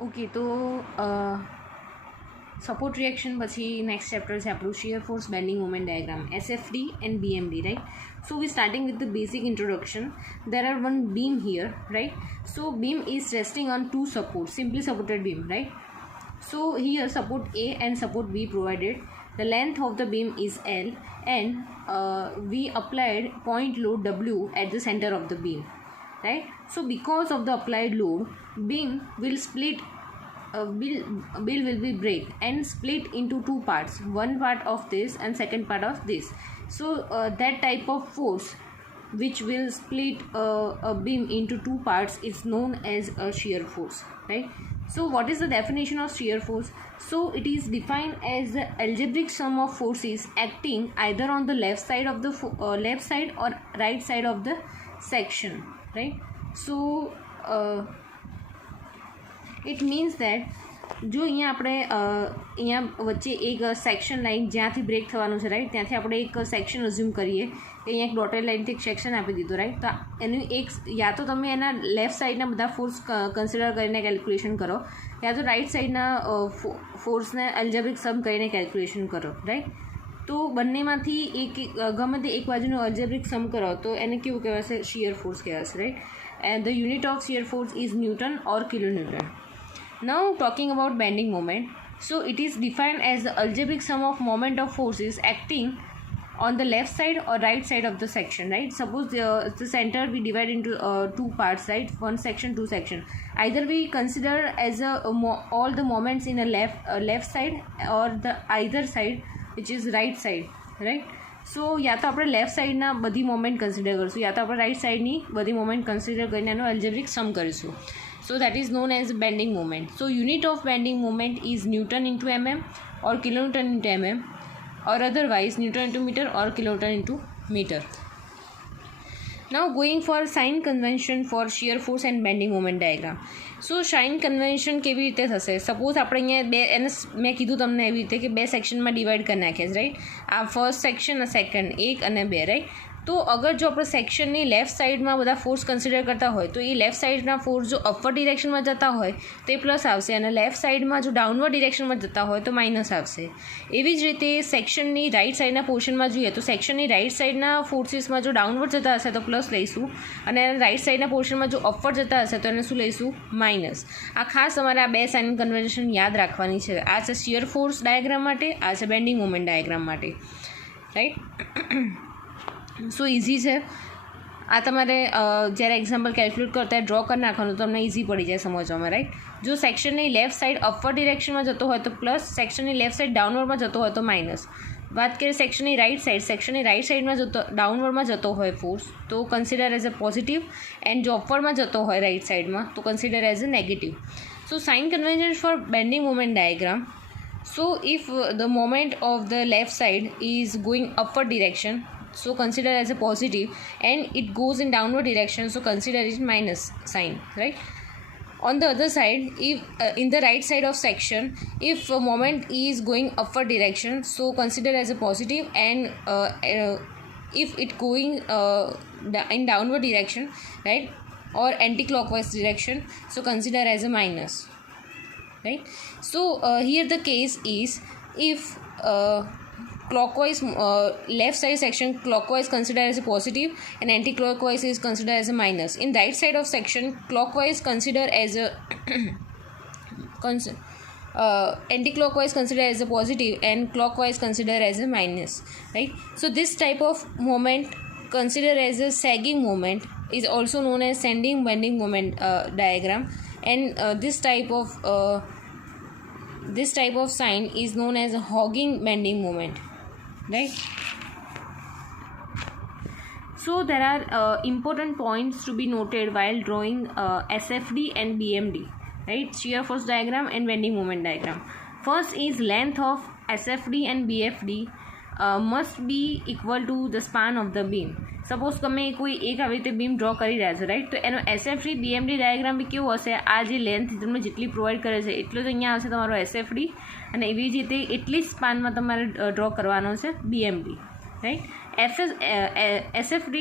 Okay, તો support reaction પછી next chapter છે આપણું shear force bending moment diagram, SFD and BMD, right? So we're starting with the basic introduction. There are one beam here, right? So beam is resting on two supports, simply supported beam, right? So here support A and support B provided. The length of the beam is L, and we applied point load W at the center of the beam, right? So because of the applied load, beam will split, bill will be break and split into two parts, one part of this and second part of this. So that type of force which will split a beam into two parts is known as a shear force, right? So what is the definition of shear force? So it is defined as the algebraic sum of forces acting either on the left side of the left side or right side of the section, right? So it means that જો અહીંયા આપણે અહીંયા વચ્ચે એક section line જ્યાંથી break થવાનું છે, right, ત્યાંથી આપણે એક સેક્શન અઝ્યુમ કરીએ કે અહીંયા એક ડોટેડ લાઇનથી એક સેક્શન આપી દીધું, રાઈટ. તો એનું એક યા તો તમે એના લેફ્ટ સાઈડના બધા ફોર્સ કન્સિડર કરીને કેલ્ક્યુલેશન કરો, યા તો રાઈટ સાઈડના ફોર્સને અલ્જેબ્રિક સમ કરીને કેલ્ક્યુલેશન કરો, રાઈટ. તો બંનેમાંથી એક ગમે તે એક બાજુનો અલ્જેબ્રિક સમ કરો તો એને કેવું કહેવાશે? શિયર ફોર્સ કહેવાશે, right. And the unit of shear force is newton or kilo newton. Now talking about bending moment, so it is defined as the algebraic sum of moment of forces acting on the left side or right side of the section, right? Suppose the center we divide into two parts, right? One section, two section. Either we consider as all the moments in a left side or the either side which is right side, right? So या तो આપણે left સાઈડના બધી moment consider કરીશું, યા તો આપણે right સાઈડની બધી moment consider કરીને એનો અલ્જેબ્રિક સમ કરીશું. So that is known as bending moment. So unit of bending moment is Newton into mm or kilonewton into mm, or otherwise Newton into meter or kilonewton into meter. Now going for sign convention for shear force and bending moment diagram. So sign convention કેવી રીતે થશે? Suppose આપણે અહીંયા બે એને મેં કીધું તમને એવી રીતે કે બે સેક્શનમાં ડિવાઈડ કરી નાખ્યા છે, રાઈટ. આ ફર્સ્ટ સેક્શન, આ સેકન્ડ, એક અને બે, રાઈટ. તો અગર જો આપણે સેક્શનની લેફ્ટ સાઈડમાં બધા ફોર્સ કન્સિડર કરતા હોય તો એ લેફ્ટ સાઈડના ફોર્સ જો અપવર્ડ ડિરેક્શનમાં જતા હોય તો એ પ્લસ આવશે, અને લેફ્ટ સાઈડમાં જો ડાઉનવર્ડ ડિરેક્શનમાં જતા હોય તો માઇનસ આવશે. એવી જ રીતે સેક્શનની રાઈટ સાઈડના પોર્શનમાં જોઈએ તો સેક્શનની રાઈટ સાઈડના ફોર્સીસમાં જો ડાઉનવર્ડ જતા હશે તો પ્લસ લઈશું, અને રાઈટ સાઈડના પોર્શનમાં જો અપવર્ડ જતા હશે તો એને શું લઈશું? માઇનસ. આ ખાસ તમારે આ બે સાઇન કન્વેન્શન યાદ રાખવાની છે. આ છે શિયર ફોર્સ ડાયાગ્રામ માટે, આ છે બેન્ડિંગ મોમેન્ટ ડાયાગ્રામ માટે, રાઈટ. સો ઇઝી છે આ. તમારે જ્યારે એક્ઝામ્પલ કેલ્ક્યુલેટ કરતા ડ્રો કરી નાખવાનું તો તમને ઇઝી પડી જાય સમજવામાં, રાઈટ. જો સેક્શનની લેફ્ટ સાઈડ અપવર્ડ ડિરેક્શનમાં જતો હોય તો પ્લસ, સેક્શનની લેફ્ટ સાઈડ ડાઉનવર્ડમાં જતો હોય તો માઇનસ. વાત કરીએ સેક્શનની રાઈટ સાઈડમાં ડાઉનવર્ડમાં જતો હોય ફોર્સ તો consider as a positive, and જો અપવર્ડમાં જતો હોય રાઈટ સાઈડમાં તો consider as a negative. So sign convention for bending moment diagram. So if the moment of the left side is going upward direction, so consider as a positive, and it goes in downward direction, so consider it minus sign, right? On the other side, if in the right side of section, if a moment is going upward direction, so consider as a positive, and if it going in downward direction, right, or anti-clockwise direction, so consider as a minus, right? So here the case is if clockwise left side section clockwise considered as a positive and anti-clockwise is considered as a minus. In right side of section clockwise consider as a anti-clockwise consider as a positive and clockwise consider as a minus, right? So this type of moment considered as a sagging moment is also known as sending bending moment diagram, and this type of sign is known as a hogging bending moment, right? So there are important points to be noted while drawing SFD and BMD, right? Shear force diagram and bending moment diagram. First is length of SFD and BFD must be equal to the span of the beam. Suppose તમે કોઈ એક આવી રીતે beam draw કરી રહ્યા છો, right. તો એનો SFD BMD ડાયાગ્રામ બી કેવો હશે? આ જે લેન્થ તમને જેટલી પ્રોવાઈડ કરે છે એટલો જ અહીંયા આવશે તમારો SFD, અને એવી જ રીતે એટલી જ સ્પાનમાં તમારે ડ્રો કરવાનો છે BMD, right. SFD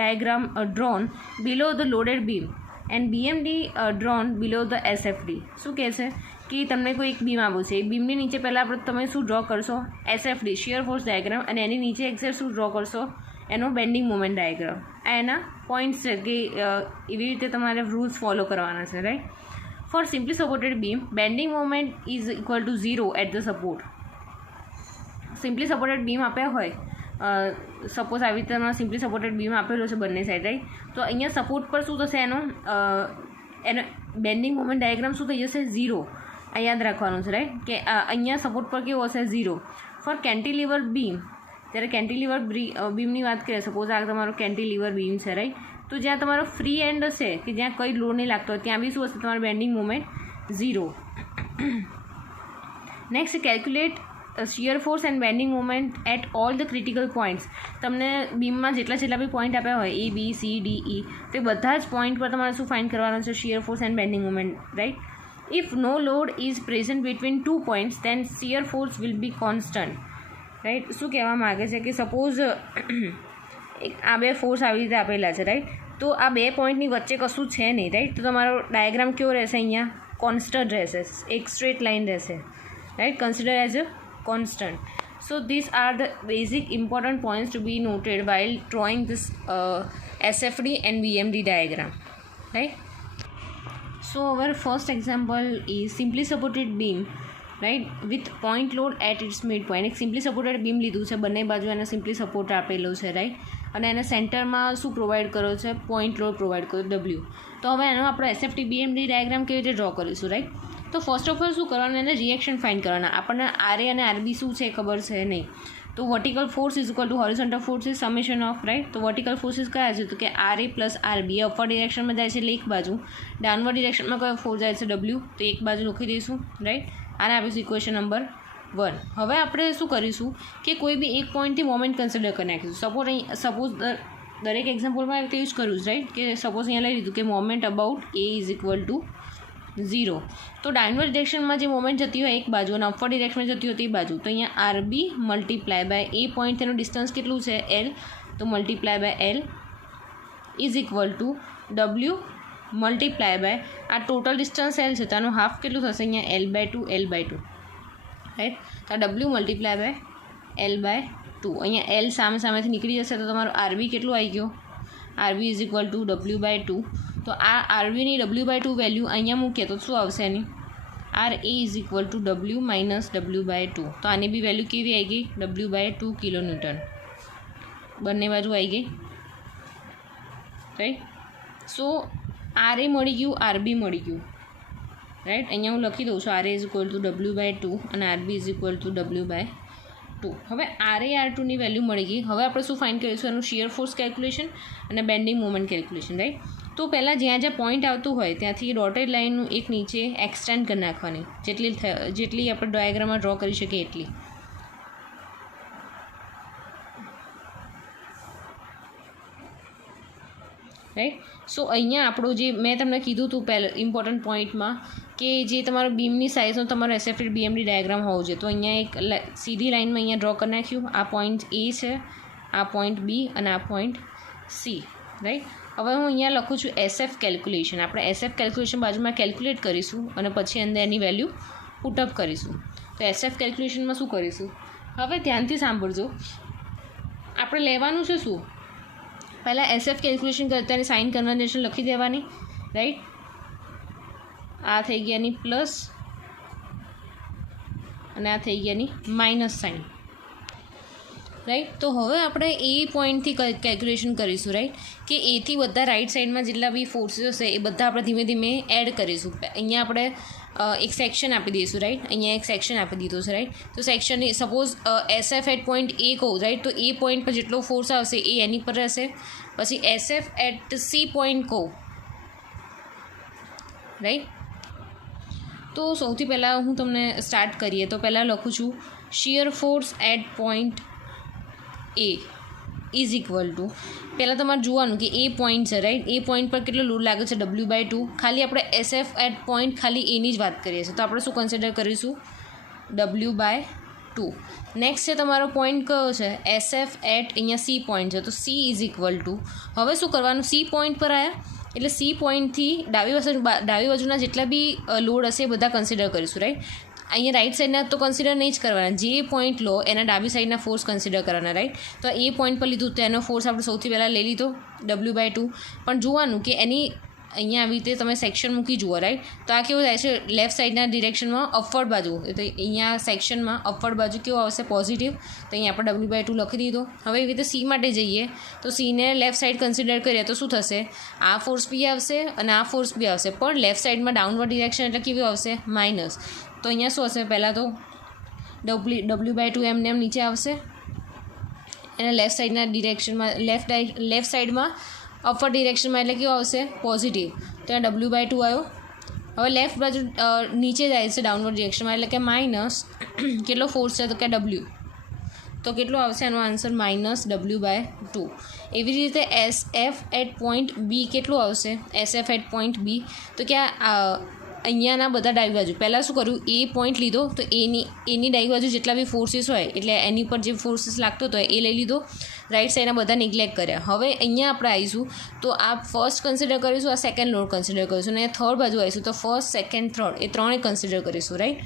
diagram drawn below the loaded beam and BMD drawn below the SFD. શું કહે છે કે તમને કોઈ એક બીમ આપ્યું છે, એ બીમની નીચે પહેલાં તમે શું ડ્રો કરશો? એસએફડી, શિયર ફોર્સ ડાયાગ્રામ, અને એની નીચે એક્ઝેક્ટ શું ડ્રો કરશો? એનો બેન્ડિંગ મોમેન્ટ ડાયાગ્રામ. આ એના પોઈન્ટ્સ છે કે એવી રીતે તમારે રૂલ્સ ફોલો કરવાના છે, right. For simply supported beam, bending moment is equal to 0 at the support. Simply supported beam આપ્યા હોય, સપોઝ આવી રીતે તમારે સિમ્પલી સપોર્ટેડ બીમ આપેલો છે બંને સાઈડ, રાઈટ. તો અહીંયા સપોર્ટ પર શું થશે? એનો બેન્ડિંગ મોમેન્ટ ડાયાગ્રામ શું થઈ જશે? 0. આ યાદ રાખવાનું છે, રાઈટ, કે અહીંયા સપોર્ટ પર કેવો હશે? 0. ફોર કેન્ટિલીવર બીમ, જ્યારે કેન્ટિલીવર બીમની વાત કરીએ, સપોઝ આ તમારો કેન્ટિલીવર બીમ છે, રાઈટ, તો જ્યાં તમારો ફ્રી એન્ડ હશે, કે જ્યાં કંઈ લોડ નહીં લાગતો હોય, ત્યાં બી શું હશે? તમારું bending moment 0. Next, calculate shear force and bending moment at all the critical points. તમને બીમમાં જેટલા બી પોઈન્ટ આપ્યા હોય, A, B, C, D, E, તે બધા જ પોઈન્ટ પર તમારે શું ફાઇન્ડ કરવાનું છે? Shear force and bending moment, right. If no load is present between 2 points then shear force will be constant, right. શું કહેવા માગે છે કે સપોઝ આ બે ફોર્સ આવી રીતે આપેલા છે, રાઈટ, તો આ બે પોઈન્ટની વચ્ચે કશું છે નહીં, રાઈટ. તો તમારો ડાયાગ્રામ કેવો રહેશે? અહીંયા કોન્સ્ટન્ટ રહેશે, એક સ્ટ્રેટ લાઇન રહેશે, right. Consider as a constant. So these are the basic important points to be noted while drawing this SFD and BMD diagram, right? So our first example is simply supported beam, right, with point load at its midpoint. એક simply supported beam લીધું છે, બંને બાજુ એને simply support આપેલો છે, right, અને એને સેન્ટરમાં શું પ્રોવાઈડ કર્યો છે? પોઈન્ટ લોડ પ્રોવાઈડ કર્યો, W. તો હવે એનો આપણે SFD BMD ડાયાગ્રામ કેવી રીતે ડ્રો કરીશું, રાઈટ. તો ફર્સ્ટ ઓફ ઓલ શું કરવાનું? એને રિએક્શન ફાઇન્ડ કરવાના. આપણને RA અને RB શું છે ખબર છે નહીં. તો vertical force is equal two horizontal force is summation of, right. તો વર્ટિકલ ફોર્સિસ કયા છે? તો કે RA પ્લસ RB. અપર ડિરેક્શનમાં જાય છે એટલે એક બાજુ, ડાઉનવર્ડ ડિરેક્શનમાં કયો ફોર્સ જાય છે? W. તો એક બાજુ લખી દઈશું, રાઈટ. આને આપીશું ઇક્વેશન નંબર 1. હવે આપણે શું કરીશું કે કોઈ બી એક પોઈન્ટથી મોમેન્ટ કન્સિડર કરી નાખીશું. સપોઝ દરેક એક્ઝામ્પલમાં તે જ કર્યું છે, રાઈટ, કે સપોઝ અહીંયા લઈ લીધું કે moment about A is equal to 0. તો ડાઉનવર્ડ ડિરેક્શનમાં જે મોમેન્ટ જતી હોય એક બાજુ અને અપવર્ડ ડિરેક્શનમાં જતી હોય તે બાજુ, તો અહીંયા RB multiply by A point, તેનું ડિસ્ટન્સ કેટલું છે? L. તો multiply by L is equal to W multiply by આ ટોટલ ડિસ્ટન્સ L છે, તો આનું હાફ કેટલું થશે? અહીંયા L/2, રાઈટ. તો આ W મલ્ટીપ્લાય બાય L/2. અહીંયા L સામેથી નીકળી જશે, તો તમારું RB કેટલું આવી ગયો? RB is equal two W/2. તો આ RBની W/2 વેલ્યુ અહીંયા મૂકીએ તો શું આવશે એની? RA is equal to W minus W/2. તો આની બી વેલ્યુ કેવી આવી ગઈ? W/2 kilonewton. બંને બાજુ આવી ગઈ, રાઈટ. સો RA મળી ગયું, RB મળી ગયું, રાઈટ. અહીંયા હું લખી દઉં છું RA is equal two W/2 અને RB is equal two W/2. હવે RA R2ની વેલ્યુ મળી ગઈ. હવે આપણે શું ફાઇન્ડ કરીશું? એનું શિયર ફોર્સ કેલ્ક્યુલેશન અને બેન્ડિંગ મોમેન્ટ કેલ્ક્યુલેશન, રાઈટ. તો પહેલાં જ્યાં પોઈન્ટ આવતું હોય ત્યાંથી ડોટેડ લાઇનનું એક નીચે એક્સટેન્ડ કરી નાખવાની, જેટલી આપણે ડાયાગ્રામમાં ડ્રો કરી શકીએ એટલી, રાઈટ. સો અહીંયા આપણું જે મેં તમને કીધું હતું પહેલાં ઇમ્પોર્ટન્ટ પોઈન્ટમાં કે જે તમારો બીમની સાઇઝનો તમારો SFD BMD ડાયાગ્રામ હોવો જોઈએ. તો અહીંયા એક સીધી લાઇનમાં અહીંયા ડ્રો કરી નાખ્યું. આ પોઈન્ટ A છે, આ પોઈન્ટ B અને આ પોઈન્ટ C, રાઈટ. હવે હું અહીંયા લખું છું SF કેલ્ક્યુલેશન. આપણે SF કેલ્ક્યુલેશન બાજુમાં કેલ્ક્યુલેટ કરીશું અને પછી અંદર એની વેલ્યુ પુટઅપ કરીશું. તો SF કેલ્ક્યુલેશનમાં શું કરીશું? હવે ધ્યાનથી સાંભળજો. આપણે લેવાનું છે શું? પહેલાં SF કેલ્ક્યુલેશન કરતા સાઇન કન્વર્ઝેશન લખી દેવાની, રાઈટ. આ થઈ ગયાની પ્લસ અને આ થઈ ગયાની માઇનસ સાઇન, રાઈટ. તો હવે આપણે એ પોઈન્ટથી કેલ્ક્યુલેશન કરીશું, રાઈટ, કે એથી બધા રાઈટ સાઈડમાં જેટલા બી ફોર્સીસ હશે એ બધા આપણે ધીમે ધીમે એડ કરીશું. અહીંયા આપણે એક સેક્શન આપી દઈશું, રાઈટ. અહીંયા એક સેક્શન આપી દીધો છે, રાઈટ. તો સેક્શનની suppose SF at point A કહું, રાઈટ, તો એ પોઈન્ટ પર જેટલો ફોર્સ આવશે એ એની પર રહેશે. પછી SF એટ C પોઈન્ટ કહું, રાઈટ. તો સૌથી પહેલાં હું તમને સ્ટાર્ટ કરીએ તો પહેલાં લખું છું shear force at point A is equal two, પહેલાં તમારે જોવાનું કે એ પોઈન્ટ છે, રાઈટ. એ પોઈન્ટ પર કેટલો લોડ લાગે છે? W/2. ખાલી આપણે SF એટ પોઈન્ટ ખાલી એની જ વાત કરીએ છીએ, તો આપણે શું કન્સિડર કરીશું? W/2. નેક્સ્ટ છે તમારો પોઈન્ટ કયો છે? SF એટ અહીંયા C પોઈન્ટ છે, તો C ઇઝ ઇક્વલ ટુ, હવે શું કરવાનું? C પોઈન્ટ પર આવ્યા એટલે સી પોઈન્ટથી ડાબી બાજુના જેટલા બી લોડ હશે એ બધા કન્સિડર કરીશું, રાઈટ. અહીંયા રાઈટ સાઈડના તો કન્સિડર નહીં જ કરવાના, જે પોઈન્ટ લો એના ડાબી સાઈડના ફોર્સ કન્સિડર કરવાના, રાઈટ. તો એ પોઈન્ટ પર લીધું તો એનો ફોર્સ આપણે સૌથી પહેલાં લઈ લીધો W/2. પણ જોવાનું કે એની અહીંયા આવી રીતે તમે સેક્શન મૂકી જુઓ, રાઈટ. તો આ કેવું થાય છે, લેફ્ટ સાઈડના ડિરેક્શનમાં અપવર્ડ બાજુ, તો અહીંયા સેક્શનમાં અપવર્ડ બાજુ કેવું આવશે, પોઝિટિવ. તો અહીંયા આપણે W/2 લખી દીધો. હવે એવી રીતે સી માટે જઈએ તો સીને લેફ્ટ સાઈડ કન્સિડર કરીએ તો શું થશે, આ ફોર્સ બી આવશે અને આ ફોર્સ બી આવશે, પણ લેફ્ટ સાઈડમાં ડાઉનવર્ડ ડિરેક્શન એટલે કેવું આવશે, માઇનસ. તો અહીંયા શું હશે, પહેલાં તો W/2 એમને એમ નીચે આવશે, એના લેફ્ટ સાઈડના ડિરેક્શનમાં લેફ્ટ સાઈડમાં અપર ડિરેક્શનમાં એટલે કેવું આવશે, પોઝિટિવ. તો આ W/2 આવ્યો. હવે લેફ્ટ બાજુ નીચે જાય છે ડાઉનવર્ડ ડિરેક્શનમાં એટલે કે માઇનસ કેટલો ફોર્સ છે, તો કે W. તો કેટલો આવશે એનો આન્સર, -W/2. એવી રીતે SF એટ પોઈન્ટ બી કેટલું આવશે, SF એટ પોઈન્ટ બી. તો કે અહીંયાના બધા ડાબી બાજુ પહેલાં શું કર્યું, એ પોઈન્ટ લીધો તો એની ડાબી બાજુ જેટલા બી ફોર્સીસ હોય એટલે એની પર જે ફોર્સીસ લાગતો હતો એ લઈ લીધો, રાઈટ સાઈડના બધા નિગ્લેક્ટ કર્યા. હવે અહીંયા આપણે આવીશું તો આ ફર્સ્ટ કન્સિડર કરીશું, આ સેકન્ડ લોડ કન્સિડર કરીશું, અને થર્ડ બાજુ આવીશું તો ફર્સ્ટ, સેકન્ડ, થર્ડ એ ત્રણેય કન્સિડર કરીશું, રાઈટ.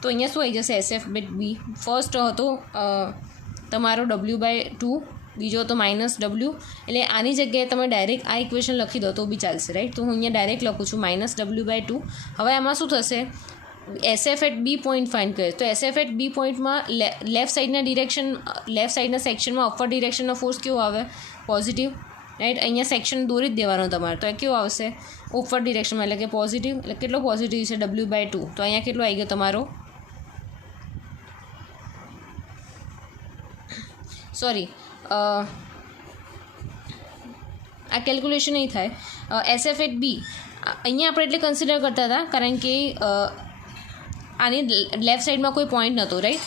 તો અહીંયા શું આવી જશે, SF બેટ બી. ફર્સ્ટ હતો તમારો W/2, બીજો તો -W. એટલે આની જગ્યાએ તમે ડાયરેક્ટ આ ઇક્વેશન લખી દો તો બી ચાલશે, રાઈટ. તો હું અહીંયા ડાયરેક્ટ લખું છું -W/2. હવે આમાં શું થશે, SF at B point find કરીએ તો SF એટ બી પોઈન્ટમાં લેફ્ટ સાઈડના સેક્શનમાં અપર ડિરેક્શનનો ફોર્સ કેવો આવે, પોઝિટિવ, રાઈટ. અહીંયા સેક્શન દોરી જ દેવાનો તમારે, તો એ કેવો આવશે, ઉપર ડિરેક્શનમાં એટલે કે પોઝિટિવ. એટલે કેટલો પોઝિટિવ છે, W/2. તો અહીંયા કેટલો આવી ગયો તમારો, સોરી આ કેલ્ક્યુલેશન નહીં થાય. SF એટ બી અહીંયા આપણે એટલે કન્સિડર કરતા હતા કારણ કે આની લેફ્ટ સાઈડમાં કોઈ પોઈન્ટ નહોતો, રાઈટ.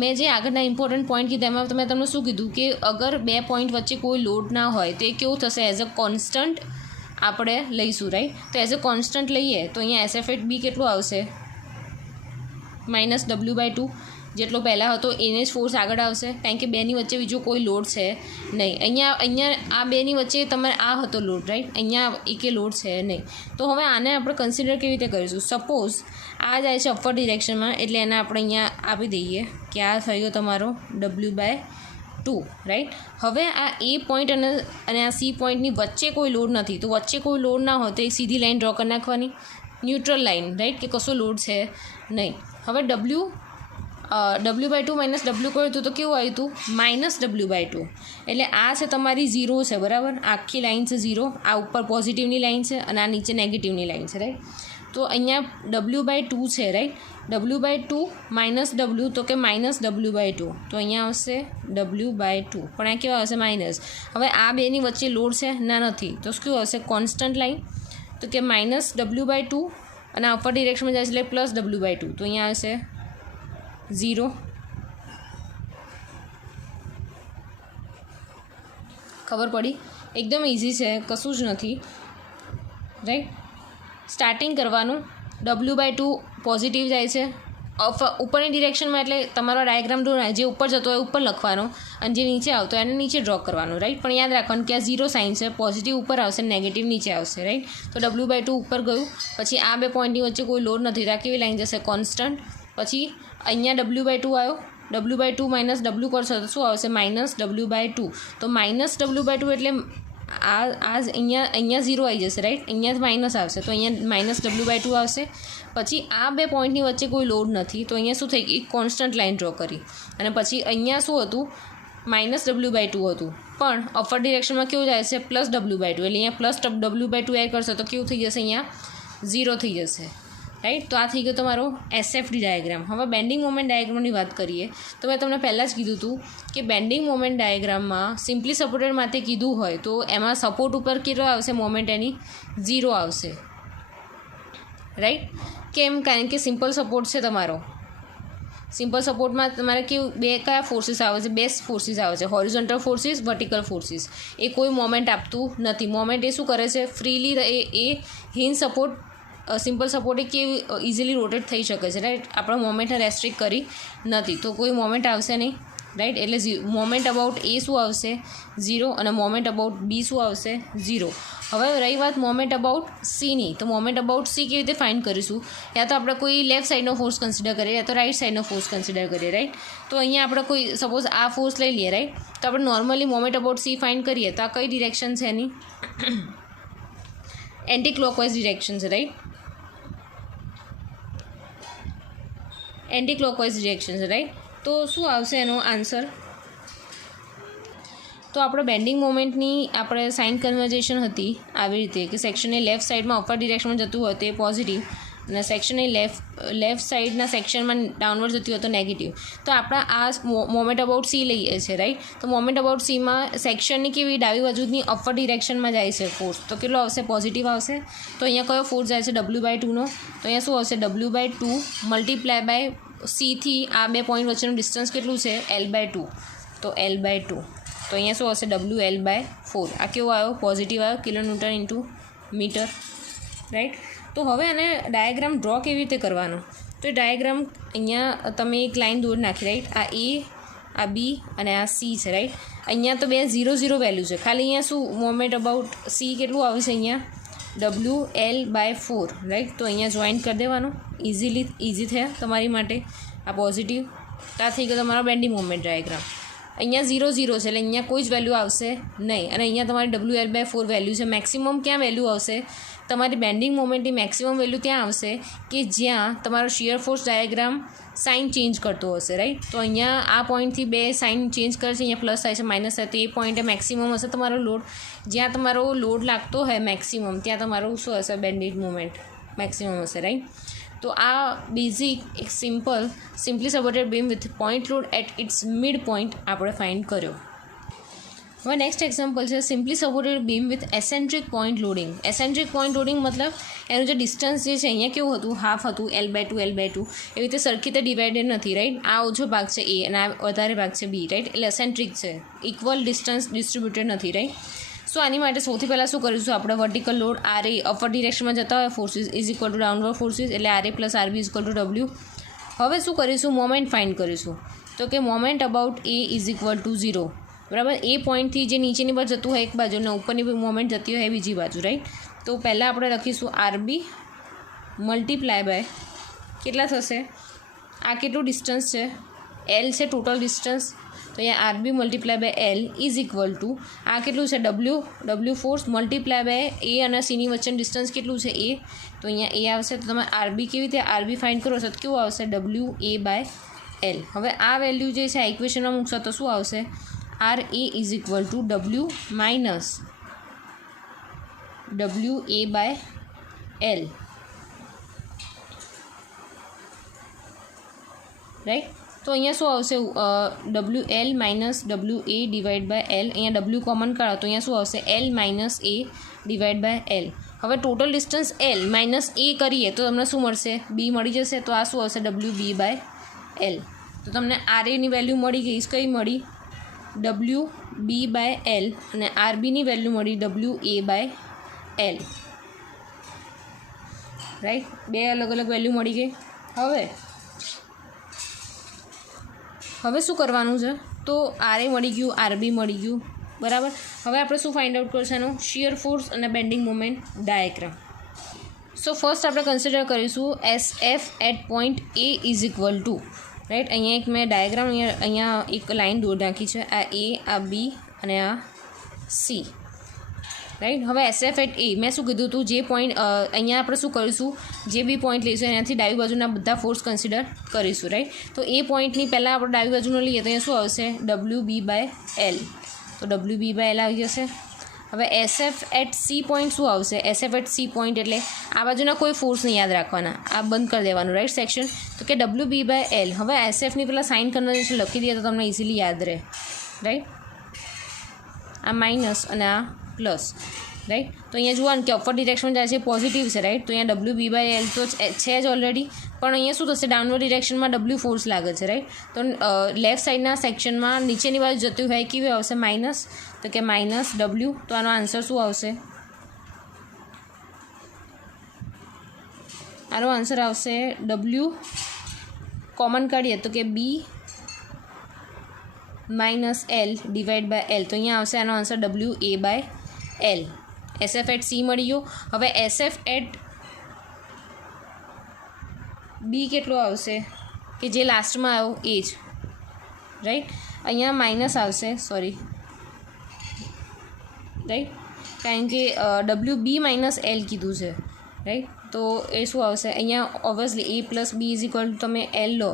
મેં જે આગળના ઇમ્પોર્ટન્ટ પોઈન્ટ કીધા એમાં મેં તમને શું કીધું કે અગર બે પોઈન્ટ વચ્ચે કોઈ લોડ ના હોય તો એ કેવું થશે, એઝ અ કોન્સ્ટન્ટ આપણે લઈશું, રાઈટ. તો એઝ અ કોન્સ્ટન્ટ લઈએ તો અહીંયા SF એટ બી કેટલું આવશે, -W/2. જેટલો પહેલાં હતો એને જ ફોર્સ આગળ આવશે કારણ કે બેની વચ્ચે બીજો કોઈ લોડ છે નહીં. અહીંયા આ બેની વચ્ચે તમારે આ હતો લોડ, રાઈટ. અહીંયા એકે લોડ છે નહીં. તો હવે આને આપણે કન્સિડર કેવી રીતે કરીશું, સપોઝ આ જાય છે અપર ડિરેક્શનમાં એટલે એને આપણે અહીંયા આપી દઈએ કે આ થઈ ગયો તમારો W/2, રાઈટ. હવે આ એ પોઈન્ટ અને આ સી પોઈન્ટની વચ્ચે કોઈ લોડ નથી, તો વચ્ચે કોઈ લોડ ના હોય તો એક સીધી લાઈન ડ્રો કરી નાખવાની, ન્યુટ્રલ લાઈન, રાઈટ, કે કશો લોડ છે નહીં. હવે W/2 -W કર્યું હતું તો કેવું આવ્યું હતું, -W/2. એટલે આ છે તમારી 0 છે, બરાબર. આખી લાઈન છે 0, આ ઉપર પોઝિટિવની લાઈન છે અને આ નીચે નેગેટિવની લાઈન છે, રાઈટ. તો અહીંયા W/2 છે, રાઈટ. W/2 -W તો કે -W/2. તો અહીંયા આવશે W/2, પણ આ કેવા આવશે, માઇનસ. હવે આ બેની વચ્ચે લોડ છે ના નથી, તો શું આવશે, કોન્સ્ટન્ટ લાઈન. તો કે -W/2 અને અપર ડિરેક્શનમાં જાય છે એટલે +W/2. તો અહીંયા આવશે 0. ખબર પડી, એકદમ ઇઝી છે, કશું જ નથી, રાઈટ. સ્ટાર્ટિંગ કરવાનું, W/2 પોઝિટિવ જાય છે ઉપરની ડિરેક્શનમાં એટલે તમારો ડાયાગ્રામ જે ઉપર જતો હોય ઉપર લખવાનો અને જે નીચે આવતો હોય એને નીચે ડ્રો કરવાનો, રાઈટ. પણ યાદ રાખવાનું કે આ 0 સાઇન છે, પોઝિટિવ ઉપર આવશે, નેગેટિવ નીચે આવશે, રાઈટ. તો W/2 ઉપર ગયું, પછી આ બે પોઈન્ટની વચ્ચે કોઈ લોડ નથી, તો આ કેવી લાઈન જશે, કોન્સ્ટન્ટ. પછી અહીંયા W/2 આવ્યો, W/2 -W કરશો તો શું આવશે, -W/2. તો -W/2 એટલે આ અહીંયા 0 આવી જશે, રાઈટ. અહીંયા માઇનસ આવશે તો અહીંયા -W/2 આવશે. પછી આ બે પોઈન્ટની વચ્ચે કોઈ લોડ નથી તો અહીંયા શું થઈ ગઈ, કોન્સ્ટન્ટ લાઈન ડ્રો કરી. અને પછી અહીંયા શું હતું, -W/2 હતું, પણ અપર ડિરેક્શનમાં કેવું જાય છે, +W/2. એટલે અહીંયા +W/2 એડ કરશો તો કેવું થઈ જશે, અહીંયા 0 થઈ જશે, રાઈટ. તો આ થઈ ગયો તમારો SFD ડાયાગ્રામ. હવે બેન્ડિંગ મોમેન્ટ ડાયાગ્રામની વાત કરીએ તો મેં તમને પહેલાં જ કીધું હતું કે બેન્ડિંગ મોમેન્ટ ડાયાગ્રામમાં સિમ્પલી સપોર્ટેડ માટે કીધું હોય તો એમાં સપોર્ટ ઉપર કેટલો આવશે, મોમેન્ટ એની 0 આવશે, રાઈટ. કેમ, કારણ કે સિમ્પલ સપોર્ટ છે તમારો. સિમ્પલ સપોર્ટમાં તમારે કેવું કયા ફોર્સીસ આવે છે, બે ફોર્સીસ આવે છે, હોરિઝોન્ટલ ફોર્સીસ, વર્ટિકલ ફોર્સીસ. એ કોઈ મોમેન્ટ આપતું નથી. મોમેન્ટ એ શું કરે છે, ફ્રીલી એ હિન્જ સપોર્ટ, સિમ્પલ સપોર્ટ એ કેવી ઇઝીલી રોટેટ થઈ શકે છે, રાઈટ. આપણે મોમેન્ટને રેસ્ટ્રિક્ટ કરી નથી તો કોઈ મોમેન્ટ આવશે નહીં, રાઈટ. એટલે મોમેન્ટ અબાઉટ એ શું આવશે 0 અને મોમેન્ટ અબાઉટ બી શું આવશે 0. હવે રહી વાત મોમેન્ટ અબાઉટ સીની, તો મોમેન્ટ અબાઉટ સી કેવી રીતે ફાઇન્ડ કરીશું? યા તો આપણે કોઈ લેફ્ટ સાઈડનો ફોર્સ કન્સિડર કરીએ યા તો રાઈટ સાઈડનો ફોર્સ કન્સિડર કરીએ, રાઈટ. તો અહીંયા આપણે કોઈ સપોઝ આ ફોર્સ લઈ લઈએ, રાઈટ. તો આપણે normally moment about C find કરીએ તો આ કઈ ડિરેક્શન છે એની? એન્ટી ક્લોકવાઇઝ ડિરેક્શન છે, રાઈટ. એન્ટી ક્લોકવાઇઝ ડિરેક્શન છે, રાઈટ. તો શું આવશે એનો આન્સર? તો આપણે બેન્ડિંગ મોમેન્ટની આપણે સાઇન કન્વર્ઝેશન હતી આવી રીતે કે સેક્શનની લેફ્ટ સાઈડમાં અપર ડિરેક્શનમાં જતું હોય તો એ પોઝિટિવ અને સેક્શનની લેફ્ટ સાઈડના સેક્શનમાં ડાઉનવર્ડ જતી હોય તો નેગેટિવ. તો આપણા આ મોમેન્ટ અબાઉટ સી લઈએ છીએ, રાઈટ. તો મોમેન્ટ અબાઉટ સીમાં સેક્શનની કેવી ડાબી બાજુની અપર ડિરેક્શનમાં જાય છે ફોર્સ, તો કેટલો આવશે? પોઝિટિવ આવશે. તો અહીંયા કયો ફોર્સ જાય છે? W/2નો. તો અહીંયા શું આવશે? W/2 મલ્ટીપ્લાય બાય સીથી આ બે પોઈન્ટ વચ્ચેનું ડિસ્ટન્સ કેટલું છે? L/2. તો L/2. તો અહીંયા શું આવશે? WL/4. આ કેવો આવ્યો? પોઝિટિવ આવ્યો, કિલોન્યુટન ઇન્ટુ મીટર, રાઈટ. તો હવે આને ડાયાગ્રામ ડ્રો કેવી રીતે કરવાનો? તો એ ડાયાગ્રામ અહીંયા તમે એક લાઇન દોરી નાખી, રાઈટ. આ A, આ B અને આ C છે, રાઈટ. અહીંયા તો બે 0 0 વેલ્યુ છે. ખાલી અહીંયા શું મોમેન્ટ અબાઉટ C કેટલું આવશે? અહીંયા WL/4, રાઈટ. તો અહીંયા જોઈન્ટ કરી દેવાનું. ઇઝી થયા તમારી માટે. આ પોઝિટિવ આ થઈ ગયો તમારો બેન્ડિંગ મોમેન્ટ ડાયાગ્રામ. અહીંયા 0 0 છે એટલે અહીંયા કોઈ જ વેલ્યુ આવશે નહીં અને અહીંયા તમારી WL/4 વેલ્યુ છે. મેક્સિમમ ક્યાં વેલ્યુ આવશે? તમારી બેન્ડિંગ મોમેન્ટની મેક્સિમમ વેલ્યુ ત્યાં આવશે કે જ્યાં તમારો shear force diagram sign change કરતો હશે, રાઈટ. તો અહીંયા આ પોઈન્ટથી બે સાઇન ચેન્જ કરે છે, અહીંયા પ્લસ થાય છે, માઇનસ થાય, તો એ પોઈન્ટે મેક્સિમમ હશે તમારો લોડ. જ્યાં તમારો લોડ લાગતો હોય મેક્સિમમ ત્યાં તમારું શું હશે? બેન્ડિંગ મોમેન્ટ મેક્સિમમ હશે, રાઈટ. તો આ બેઝિક એક simply supported beam with point load at its mid point આપણે ફાઇન્ડ કર્યો. હવે નેક્સ્ટ એક્ઝામ્પલ છે simply supported beam with eccentric point loading. Eccentric point loading મતલબ એનું જે ડિસ્ટન્સ જે છે અહીંયા કેવું હતું? હાફ હતું, L/2 એવી રીતે સરખી રીતે ડિવાઇડેડ નથી, રાઈટ. આ ઓછો ભાગ છે A અને આ વધારે ભાગ છે B, રાઈટ. એટલે એસેન્ટ્રિક છે, ઇક્વલ ડિસ્ટન્સ ડિસ્ટ્રીબ્યુટેડ નથી, રાઈટ. સો આની માટે સૌથી પહેલાં શું કરીશું? આપણે વર્ટિકલ લોડ RA અપર ડિરેક્શનમાં જતા હોય forces is equal to downward forces એટલે RA + RB is equal to W. હવે શું કરીશું? મોમેન્ટ ફાઇન્ડ કરીશું. તો કે moment about A is equal to 0, બરાબર. એ પોઈન્ટથી જે નીચેની બાજુ જતું હોય એક બાજુ અને ઉપરની મોમેન્ટ જતી હોય બીજી બાજુ, રાઈટ. તો પહેલાં આપણે લખીશું RB મલ્ટીપ્લાય બાય કેટલા થશે? આ કેટલું ડિસ્ટન્સ છે? L છે ટોટલ ડિસ્ટન્સ. તો અહીંયા RB multiply by L is equal to આ કેટલું છે? W force multiply by A અને Cની વચ્ચેનું ડિસ્ટન્સ કેટલું છે? A. તો અહીંયા A આવશે. તો તમે RB કેવી રીતે RB ફાઇન્ડ કરો છો તો કેવું આવશે? WA/L. હવે આ વેલ્યુ જે છે આ ઇક્વેશનમાં મૂકશો તો શું આવશે? RA is equal to W minus WA/L, right. તો અહીંયા શું આવશે? WL minus WA divide by L. અહીંયા W કોમન કાઢો તો અહીંયા શું આવશે? L minus A divide by L. હવે total distance L minus A કરીએ તો તમને શું મળશે? B મળી જશે. તો આ શું આવશે? WB/L. તો તમને RAની વેલ્યુ મળી ગઈ. કઈ મળી? WB/L અને RBની વેલ્યુ મળી WA/L, રાઈટ. બે અલગ અલગ વેલ્યુ મળી ગઈ. હવે શું કરવાનું છે? તો RA મળી ગયું, RB મળી ગયું, બરાબર. હવે આપણે શું ફાઇન્ડ આઉટ કરવાનું? શિયર ફોર્સ અને bending moment diagram. So first આપણે કન્સિડર કરીશું SF at point A is equal two, right. અહીંયા એક મેં ડાયાગ્રામ અહીંયા એક લાઇન દોર નાખી છે. આ A, આ B અને આ C, રાઈટ. હવે SF એટ A મેં શું કીધું હતું? જે પોઈન્ટ અહીંયા આપણે શું કરીશું? જે બી પોઈન્ટ લઈશું એનાથી ડાબી બાજુના બધા ફોર્સ કન્સિડર કરીશું, રાઈટ. તો એ પોઈન્ટની પહેલાં આપણે ડાબી બાજુનો લઈએ તો અહીંયા શું આવશે? WB/L. તો WB/L આવી જશે. હવે SF એટ C પોઈન્ટ શું આવશે? SF એટ C પોઈન્ટ એટલે આ બાજુના કોઈ ફોર્સને યાદ રાખવાના, આ બંધ કરી દેવાનું, રાઈટ સેક્શન. તો કે WB/L. હવે SFની પહેલાં સાઇન કન્વર્ઝેશન લખી દઈએ તો તમને ઇઝીલી યાદ રહે, રાઈટ. આ માઇનસ અને આ પ્લસ, રાઈટ. તો અહીંયા જોવાનું કે અપર ડિરેક્શનમાં જાય છે પોઝિટિવ છે, રાઈટ. તો અહીંયા WB/L તો છે જ ઓલરેડી, પણ અહીંયા શું થશે? ડાઉનવર્ડ ડિરેક્શનમાં W ફોર્સ લાગે છે, રાઈટ. તો લેફ્ટ સાઈડના સેક્શનમાં નીચેની બાજુ જતું હોય કેવી આવશે? માઇનસ. તો કે માઇનસ W. તો આનો આન્સર શું આવશે? આનો આન્સર આવશે W કોમન કાઢીએ તો કે B minus L divide by L. તો અહીંયા આવશે આનો answer WA/L. SF at C મળી ગયો. હવે SF એટ B કેટલો આવશે કે જે લાસ્ટમાં આવ્યો એ જ, રાઈટ. અહીંયા માઇનસ આવશે, સોરી, રાઈટ, કારણ કે WB-L કીધું છે, રાઈટ. તો એ શું આવશે અહીંયા ઓબ્વિયસલી A+B = તમે L લો,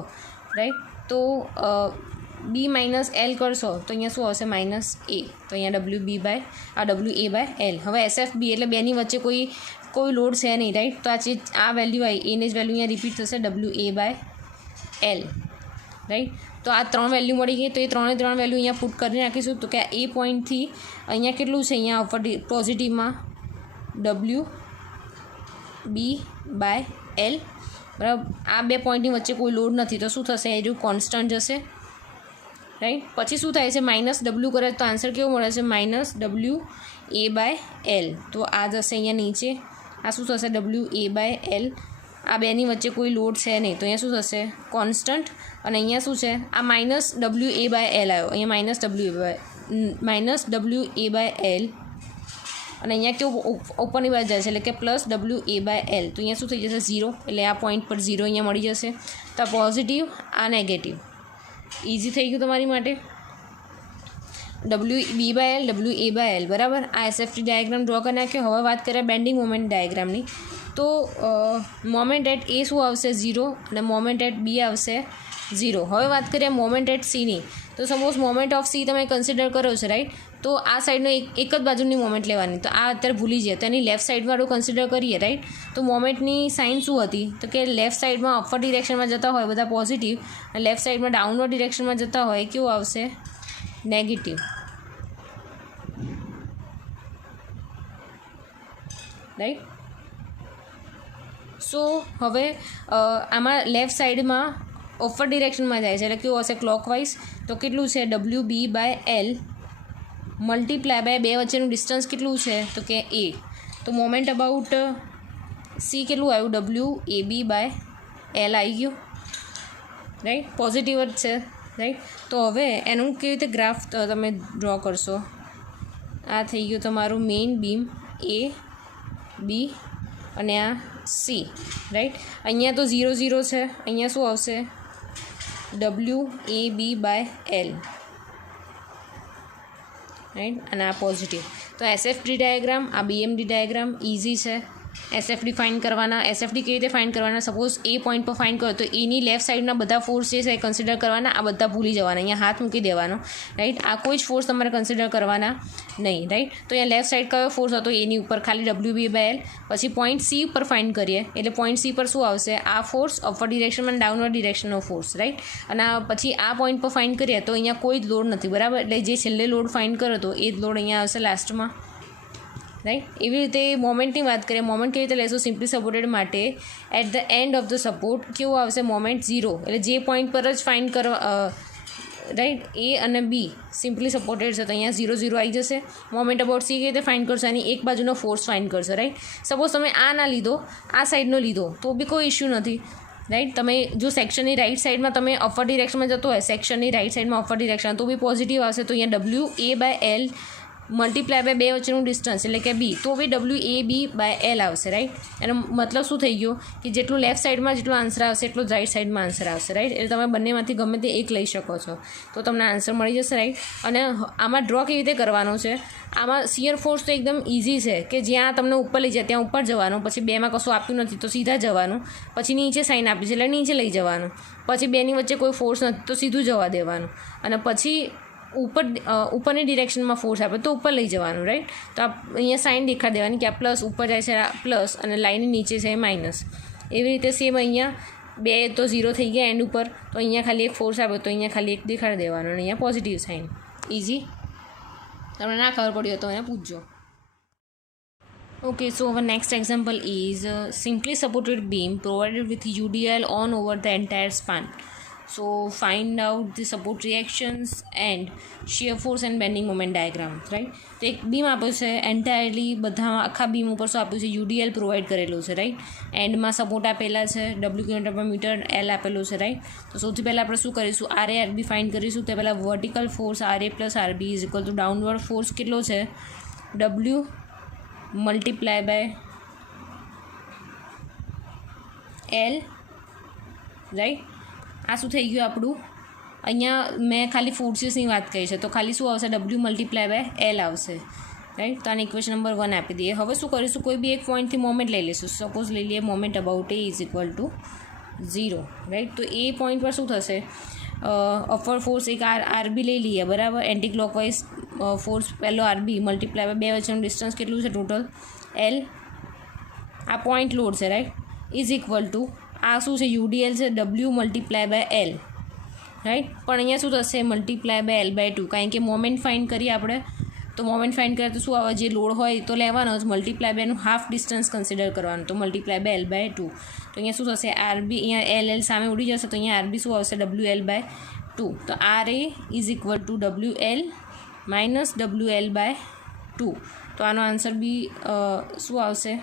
રાઈટ. તો B-L કરશો તો અહીંયા શું આવશે -A. તો અહીંયા WA/L. હવે SFB એટલે બેની વચ્ચે કોઈ લોડ છે નહીં, રાઈટ. તો આ વેલ્યુ આવી એની જ વેલ્યુ અહીંયા રિપીટ થશે WA/L, રાઈટ. તો આ 3 વેલ્યુ મળી ગઈ. તો એ 3 વેલ્યુ અહીંયા પુટ કરી નાખીશું. તો કે એ પોઈન્ટથી અહીંયા કેટલું છે અહીંયા ઉપર પોઝિટિવમાં WB/L, બરાબર. આ બે પોઈન્ટની વચ્ચે કોઈ લોડ નથી તો શું થશે, એ કોન્સ્ટન્ટ જશે, રાઈટ. પછી શું થાય છે -W કરે તો આન્સર કેવો મળે છે -WA/L. તો આ જશે અહીંયા નીચે. આ શું થશે WA/L. આ બેની વચ્ચે કોઈ લોડ છે નહીં તો અહીંયા શું થશે કોન્સ્ટન્ટ. અને અહીંયા શું છે આ -WA/L આવ્યો, અહીંયા -WA/L અને અહીંયા કેવું ઉપરની બાજુ જાય છે એટલે કે +WA/L. તો અહીંયા શું થઈ જશે 0, એટલે આ પોઈન્ટ પર 0 અહીંયા મળી જશે. તો આ પોઝિટિવ, આ નેગેટિવ. ઇઝી થઈ ગયું તમારી માટે. WB/L, WA/L, બરાબર. આ SFT ડાયાગ્રામ ડ્રો કરી નાખ્યો. હવે વાત કરીએ બેન્ડિંગ મોમેન્ટ ડાયાગ્રામની. તો મોમેન્ટ એટ A શું આવશે 0 અને મોમેન્ટ એટ B આવશે 0. હવે વાત કરીએ મોમેન્ટ એટ Cની. તો સપોઝ મોમેન્ટ ઓફ C તમે કન્સિડર કરો છો, રાઈટ. તો આ સાઈડનો એક જ બાજુની મોમેન્ટ લેવાની. તો આ અત્યારે ભૂલી જાય તો એની લેફ્ટ સાઈડવાળું કન્સિડર કરીએ, રાઈટ. તો મોમેન્ટની સાઇન શું હતી તો કે લેફ્ટ સાઈડમાં અપવર્ડ ડિરેક્શનમાં જતા હોય બધા પોઝિટિવ અને લેફ્ટ સાઈડમાં ડાઉનવર્ડ ડિરેક્શનમાં જતા હોય કેવું આવશે નેગેટિવ, રાઈટ. સો હવે આમાં લેફ્ટ સાઈડમાં અપવર્ડ ડિરેક્શનમાં જાય છે એટલે કેવું હશે ક્લોકવાઇઝ. તો કેટલું છે WB/L મલ્ટીપ્લાય બાય બે વચ્ચેનું ડિસ્ટન્સ કેટલું છે તો કે A. તો મોમેન્ટ અબાઉટ C કેટલું આવ્યું WAB/L આવી ગયું, રાઈટ. પોઝિટિવ જ છે, રાઈટ. તો હવે એનું કેવી રીતે ગ્રાફ તમે ડ્રો કરશો. આ થઈ ગયું તમારું મેઇન બીમ A, B અને આ C, રાઈટ. અહીંયા તો 0 0 છે, અહીંયા શું આવશે WAB/L, રાઈટ. અને આ પોઝિટિવ. તો SFD ડાયાગ્રામ, આ BMD ડાયાગ્રામ ઇઝી છે. SFD ફાઇન્ડ કરવાના. SFD કેવી રીતે ફાઇન્ડ કરવાના, સપોઝ એ પોઈન્ટ પર ફાઇન્ડ કરો તો એની લેફ્ટ સાઈડના બધા ફોર્સ જે છે એ કન્સિડર કરવાના. આ બધા ભૂલી જવાના, અહીંયા હાથ મૂકી દેવાનો, રાઈટ. આ કોઈ જ ફોર્સ તમારે કન્સિડર કરવાના નહીં, રાઈટ. તો અહીંયા લેફ્ટ સાઈડ કયો ફોર્સ હતો એની ઉપર ખાલી WB/L. પછી પોઈન્ટ C ઉપર ફાઇન્ડ કરીએ એટલે પોઈન્ટ C પર શું આવશે આ ફોર્સ અપવર્ડ ડિરેક્શનમાં ડાઉનવર્ડ ડિરેક્શનનો ફોર્સ, રાઈટ. અને પછી આ પોઈન્ટ પર ફાઇન્ડ કરીએ તો અહીંયા કોઈ જ લોડ નથી, બરાબર. એટલે જે છેલ્લે લોડ ફાઇન્ડ કર્યો હતો એ જ લોડ અહીંયા આવશે લાસ્ટમાં, રાઈટ. એવી રીતે મોમેન્ટની વાત કરીએ. મોમેન્ટ કેવી રીતે લેશું સિમ્પલી સપોર્ટેડ માટે at the end of the support કેવું આવશે મોમેન્ટ 0 એટલે જે પોઈન્ટ પર જ ફાઇન્ડ કરવા, રાઈટ. A અને B સિમ્પલી સપોર્ટેડ છે તો અહીંયા 0 0 આવી જશે. મોમેન્ટ અબાઉટ C કેવી રીતે ફાઇન્ડ કરશો એની એક બાજુનો ફોર્સ ફાઇન્ડ કરશો, રાઈટ. સપોઝ તમે આ ના લીધો આ સાઈડનો લીધો તો બી કોઈ ઇશ્યુ નથી, રાઈટ. તમે જો સેક્શનની રાઇટ સાઈડમાં તમે અપવર્ડ ડિરેક્શનમાં જતો હોય સેક્શનની રાઇટ સાઈડમાં અપવર્ડ ડિરેક્શન તો બી પોઝિટિવ આવશે. તો અહીંયા WA/L મલ્ટીપ્લાય બાય બે વચ્ચેનું ડિસ્ટન્સ એટલે કે B તો બી WAB/L આવશે, રાઈટ. એનો મતલબ શું થઈ ગયો કે જેટલું લેફ્ટ સાઈડમાં જેટલું આન્સર આવશે એટલું જ રાઈટ સાઈડમાં આન્સર આવશે, રાઈટ. એટલે તમે બંનેમાંથી ગમે તે એક લઈ શકો છો તો તમને આન્સર મળી જશે, રાઈટ. અને આમાં ડ્રો કેવી રીતે કરવાનો છે. આમાં શિયર ફોર્સ તો એકદમ ઇઝી છે કે જ્યાં તમને ઉપર લઈ જાય ત્યાં ઉપર જવાનું, પછી બેમાં કશું આપ્યું નથી તો સીધા જવાનું, પછી નીચે સાઇન આપી છે એટલે નીચે લઈ જવાનું, પછી બેની વચ્ચે કોઈ ફોર્સ નથી તો સીધું જવા દેવાનું, અને પછી ઉપરની ડિરેક્શનમાં ફોર્સ આપે તો ઉપર લઈ જવાનું, રાઈટ. તો અહીંયા સાઇન દેખાડી દેવાની કે આ પ્લસ ઉપર જાય છે આ પ્લસ અને લાઇનની નીચે છે માઇનસ. એવી રીતે સેમ અહીંયા બે તો 0 થઈ ગયા એન્ડ ઉપર તો અહીંયા ખાલી એક ફોર્સ આપે તો અહીંયા ખાલી એક દેખાડી દેવાનો અને અહીંયા પોઝિટિવ સાઇન. ઇઝી. તમને ના ખબર પડી હોય તો એને પૂછજો. Okay, so our next example is simply supported beam provided with UDL on over the entire span. So find out the support reactions and shear force and bending moment diagram, right. તો એક beam આપ્યું છે, entirely બધા આખા beam ઉપર શું આપ્યું છે, યુડીએલ પ્રોવાઈડ કરેલું છે, રાઈટ. એન્ડમાં સપોર્ટ આપેલા છે, ડબલ્યુ કિલોમીટર પર મીટર, એલ આપેલું છે, રાઈટ. તો સૌથી પહેલાં આપણે શું કરીશું, આરએ આરબી ફાઇન્ડ કરીશું. તે પહેલાં vertical force RA plus RB is equal to downward force કેટલો છે, W multiply by L, right. આ શું થઈ ગયું આપણું, અહીંયા મેં ખાલી ફોર્સીસની વાત કરી છે, તો ખાલી શું આવશે, ડબલ્યુ મલ્ટીપ્લાય બાય એલ આવશે, રાઈટ. તો આને ઇક્વેશન નંબર 1 આપી દઈએ. હવે શું કરીશું, કોઈ બી એક પોઈન્ટથી મોમેન્ટ લઈ લઈશું. સપોઝ લઈ લઈએ moment about A is equal to 0, right. તો એ પોઈન્ટ પર શું થશે, અપવર્ડ ફોર્સ એક આરબી લઈ લઈએ, બરાબર. એન્ટી ક્લોકવાઇઝ ફોર્સ પહેલો આરબી મલ્ટીપ્લાય બાય બે વચ્ચેનું ડિસ્ટન્સ કેટલું છે ટોટલ, એલ. આ પોઈન્ટ લોડ છે, રાઈટ, ઇઝ ઇક્વલ ટુ આ શું છે, યુડીએલ છે, W multiply by L, right. પણ અહીંયા શું થશે, મલ્ટીપ્લાય બાય એલ બાય 2, કારણ કે મોમેન્ટ ફાઇન્ડ કરીએ આપણે. તો મોમેન્ટ ફાઇન્ડ કરીએ તો શું આવે, જે લોડ હોય તો લેવાનો જ, મલ્ટીપ્લાય બાયનું હાફ ડિસ્ટન્સ કન્સિડર કરવાનું, તો મલ્ટીપ્લાય બાય એલ બાય 2. તો અહીંયા શું થશે, આરબી અહીંયા એલ સામે ઉડી જશે, તો અહીંયા આરબી શું આવશે, ડબલ્યુ એલ બાય 2. તો R A is equal to W L minus W L by 2. તો આનો આન્સર બી શું આવશે,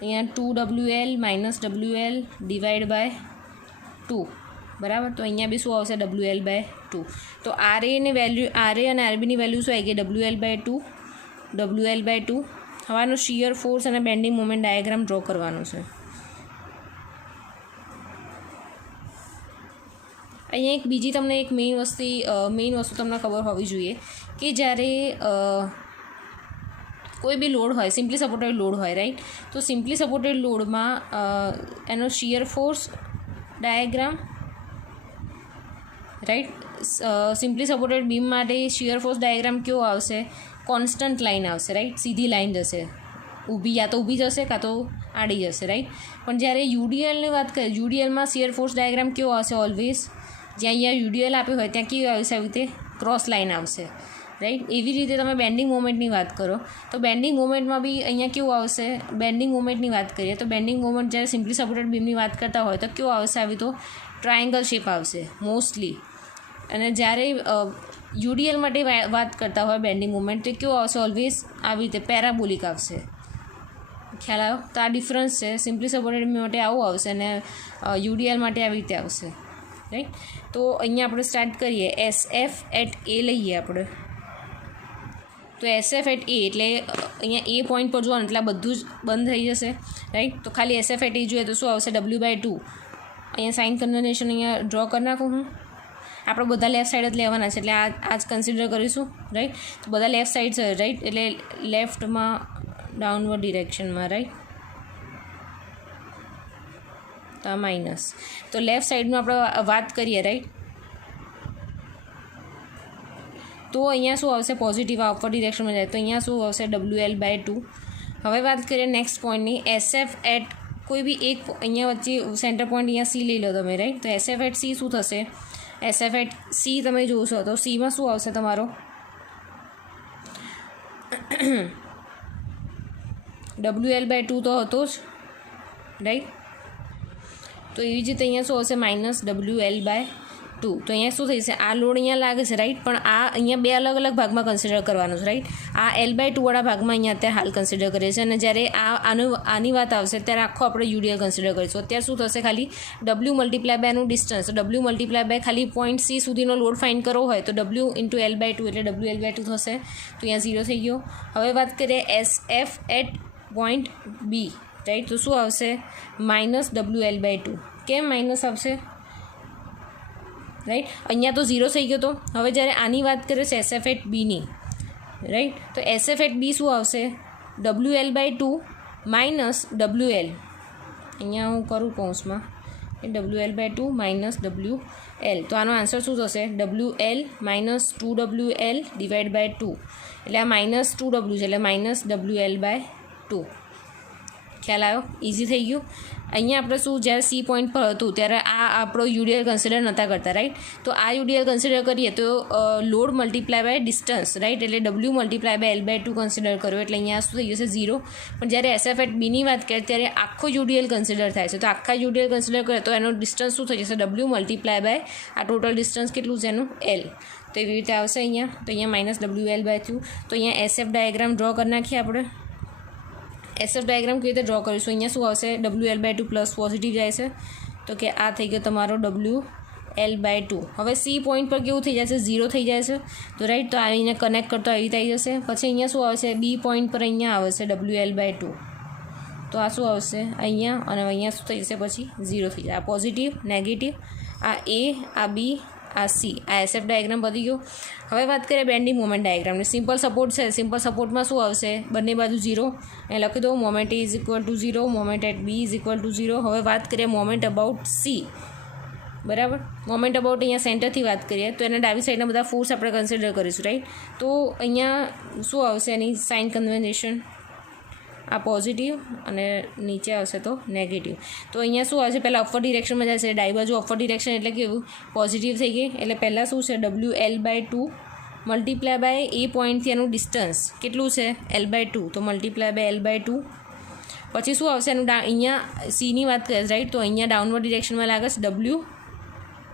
અહીંયા 2WL minus WL divide by 2, બરાબર. તો અહીંયા બી શું આવશે, WL બાય 2. તો આરએની વેલ્યુ, આરએ અને આરબીની વેલ્યુ શું આવી ગઈ, WL બાય 2, WL બાય 2. હવે આનો શિયર ફોર્સ અને બેન્ડિંગ મોમેન્ટ ડાયાગ્રામ ડ્રો કરવાનો છે. અહીંયા એક બીજી તમને એક મેઇન વસ્તુ તમને ખબર હોવી જોઈએ કે જ્યારે કોઈ બી લોડ હોય, સિમ્પલી સપોર્ટેડ લોડ હોય, રાઈટ. તો સિમ્પલી સપોર્ટેડ લોડમાં એનો shear force diagram, right. Simply supported beam માટે શિયર ફોર્સ ડાયાગ્રામ કેવો આવશે, કોન્સ્ટન્ટ લાઇન આવશે, રાઈટ. સીધી લાઇન જશે, ઊભી યા તો ઊભી જશે કાં તો આડી જશે, રાઈટ. પણ જ્યારે યુડીએલની વાત કરીએ, યુડીએલમાં શિયર ફોર્સ ડાયાગ્રામ કેવો આવશે, ઓલવેઝ જ્યાં અહીંયા યુડીએલ આપ્યું હોય ત્યાં કેવી આવશે, આવી રીતે ક્રોસ લાઇન આવશે, રાઈટ. એવી રીતે તમે બેન્ડિંગ મોમેન્ટની વાત કરો તો બેન્ડિંગ મોમેન્ટમાં બી અહીંયા કેવું આવશે, બેન્ડિંગ મોમેન્ટની વાત કરીએ તો બેન્ડિંગ મોમેન્ટ જ્યારે સિમ્પલી સપોર્ટેડ બીમની વાત કરતા હોય તો કેવું આવશે, આવી તો ટ્રાયંગલ શેપ આવશે મોસ્ટલી. અને જ્યારે યુડીએલ માટે વાત કરતા હોય બેન્ડિંગ મોમેન્ટ તો કેવું આવશે, ઓલવેઝ આવી રીતે પેરાબોલિક આવશે. ખ્યાલ આવ્યો? તો આ ડિફરન્સ છે, સિમ્પલી સપોર્ટેડ બીમ માટે આવું આવશે અને યુડીએલ માટે આવી રીતે આવશે, રાઈટ. તો અહીંયા આપણે સ્ટાર્ટ કરીએ, SF એટ એ લઈએ આપણે. તો SF એટ એ એટલે અહીંયા એ પોઈન્ટ પર જોવાનું એટલે બધું જ બંધ થઈ જશે, રાઈટ. તો ખાલી SF એટ એ જોઈએ તો શું આવશે, W/2. અહીંયા સાઇન કન્વેન્શન અહીંયા ડ્રો કરી નાખું હું. આપણે બધા લેફ્ટ સાઈડ જ લેવાના છે એટલે આ જ કન્સિડર કરીશું, રાઈટ. તો બધા લેફ્ટ સાઈડ છે, રાઈટ. એટલે લેફ્ટમાં ડાઉનવર્ડ ડિરેક્શનમાં, રાઈટ. તો આ માઇનસ. તો લેફ્ટ સાઈડનું આપણે વાત કરીએ, રાઈટ. તો અહીંયા શું આવશે, પોઝિટિવ અપવર્ડ ડિરેક્શનમાં જાય તો અહીંયા શું આવશે, WL/2. હવે વાત કરીએ નેક્સ્ટ પોઈન્ટની, SF એટ કોઈ બી એક અહીંયા વચ્ચે સેન્ટર પોઈન્ટ અહીંયા C લઈ લો તમે, રાઈટ. તો SF એટ C શું થશે, SF એટ C તમે જોશો તો Cમાં શું આવશે તમારો, WL/2 તો હતો જ, રાઈટ. તો એવી જ રીતે અહીંયા શું આવશે, માઇનસ WL/2. તો અહીંયા શું થઈ છે, આ લોડ અહીંયા લાગે છે, રાઈટ. પણ આ અહીંયા બે અલગ અલગ ભાગમાં કન્સિડર કરવાનું છે, રાઈટ. આ L/2 વાળા ભાગમાં અહીંયા અત્યારે હાલ કન્સિડર કરીએ છીએ અને જ્યારે આની વાત આવશે ત્યારે આખો આપણે યુડીએલ કન્સિડર કરીશું. અત્યારે શું થશે, ખાલી W મલ્ટીપ્લાય બાયનું ડિસ્ટન્સ, તો W મલ્ટીપ્લાય બાય ખાલી પોઈન્ટ C સુધીનો લોડ ફાઇન્ડ કરવો હોય તો W ઇન્ટુ L/2 એટલે WL/2 થશે. તો અહીંયા 0 થઈ ગયો. હવે વાત કરીએ SF at point B, right. તો શું આવશે, માઇનસ WL/2. કેમ માઇનસ આવશે, રાઈટ. અહીંયા તો 0 થઈ ગયો. તો હવે જ્યારે આની વાત કરીએ છે SF એટ બીની, રાઈટ. તો SF એટ બી શું આવશે, WL/2 માઇનસ WL. અહીંયા હું કરું કૌંસમાં WL/2 માઇનસ WL. તો આનો આન્સર શું થશે, WL minus 2WL divide by 2. એટલે આ માઇનસ 2W છે એટલે માઇનસ WL/2. ખ્યાલ આવ્યો? ઇઝી થઈ ગયું. અહીંયા આપણે શું, જ્યારે સી પોઈન્ટ પર હતું ત્યારે આ આપણો યુડીએલ કન્સિડર નહોતા કરતા, રાઈટ. તો આ યુડીએલ કન્સિડર કરીએ તો load multiply by distance, right, એટલે W multiply by L/2 consider કર્યો, એટલે અહીંયા શું થઈ જશે 0. પણ જ્યારે SF એટ બીની વાત કરીએ ત્યારે આખો યુડીએલ કન્સિડર થાય છે, તો આખા યુડીએલ કન્સિડર કરીએ તો એનો ડિસ્ટન્સ શું થઈ જશે, ડબલ્યુ મલ્ટીપ્લાય બાય આ ટોટલ ડિસ્ટન્સ કેટલું છે એનું, L. તો એવી રીતે આવશે અહીંયા. તો અહીંયા -WL/2. તો અહીંયા SF ડાયાગ્રામ ડ્રો કરી નાખીએ આપણે. SF ડાયાગ્રામ કેવી રીતે ડ્રો કરીશું? અહીંયા શું આવશે, WL/2 પ્લસ પોઝિટિવ જાય છે, તો કે આ થઈ ગયો તમારો WL/2. હવે સી પોઈન્ટ પર કેવું થઈ જશે, 0 થઈ જાય છે, તો રાઈટ. તો આવીને કનેક્ટ કરતો આવી થઈ જશે. પછી અહીંયા શું આવશે, બી પોઈન્ટ પર અહીંયા આવે છે WL/2, તો આ શું આવશે અહીંયા, અને અહીંયા શું થઈ જશે પછી 0 થઈ જાય. આ પોઝિટિવ, નેગેટિવ, આ A, આ B, આ C. આ SF ડાયાગ્રામ બધી ગયો. હવે વાત કરીએ બેન્ડિંગ મોમેન્ટ ડાયાગ્રામની. સિમ્પલ સપોર્ટ છે, સિમ્પલ સપોર્ટમાં શું આવશે, બંને બાજુ 0, એ લખી દો. Moment A is equal to 0, moment at B is equal to 0. હવે વાત કરીએ મોમેન્ટ અબાઉટ C, બરાબર. મોમેન્ટ અબાઉટ અહીંયા સેન્ટરથી વાત કરીએ તો એના ડાબી સાઈડના બધા ફોર્સ આપણે કન્સિડર કરીશું, રાઈટ. તો અહીંયા શું આવશે એની સાઇન કન્વેન્શન, આ પોઝિટિવ અને નીચે આવશે તો નેગેટિવ. તો અહીંયા શું આવશે, પહેલાં અપવર ડિરેક્શનમાં જશે, ડાબી બાજુ અપવર ડિરેક્શન એટલે કેવું, પોઝિટિવ થઈ ગઈ. એટલે પહેલાં શું છે, WL/2 મલ્ટીપ્લાય બાય એ પોઈન્ટથી એનું ડિસ્ટન્સ કેટલું છે, L/2, તો મલ્ટીપ્લાય બાય L/2. પછી શું આવશે એનું, અહીંયા સીની વાત કરીએ, રાઈટ. તો અહીંયા ડાઉનવર્ડ ડિરેક્શનમાં લાગે છે W,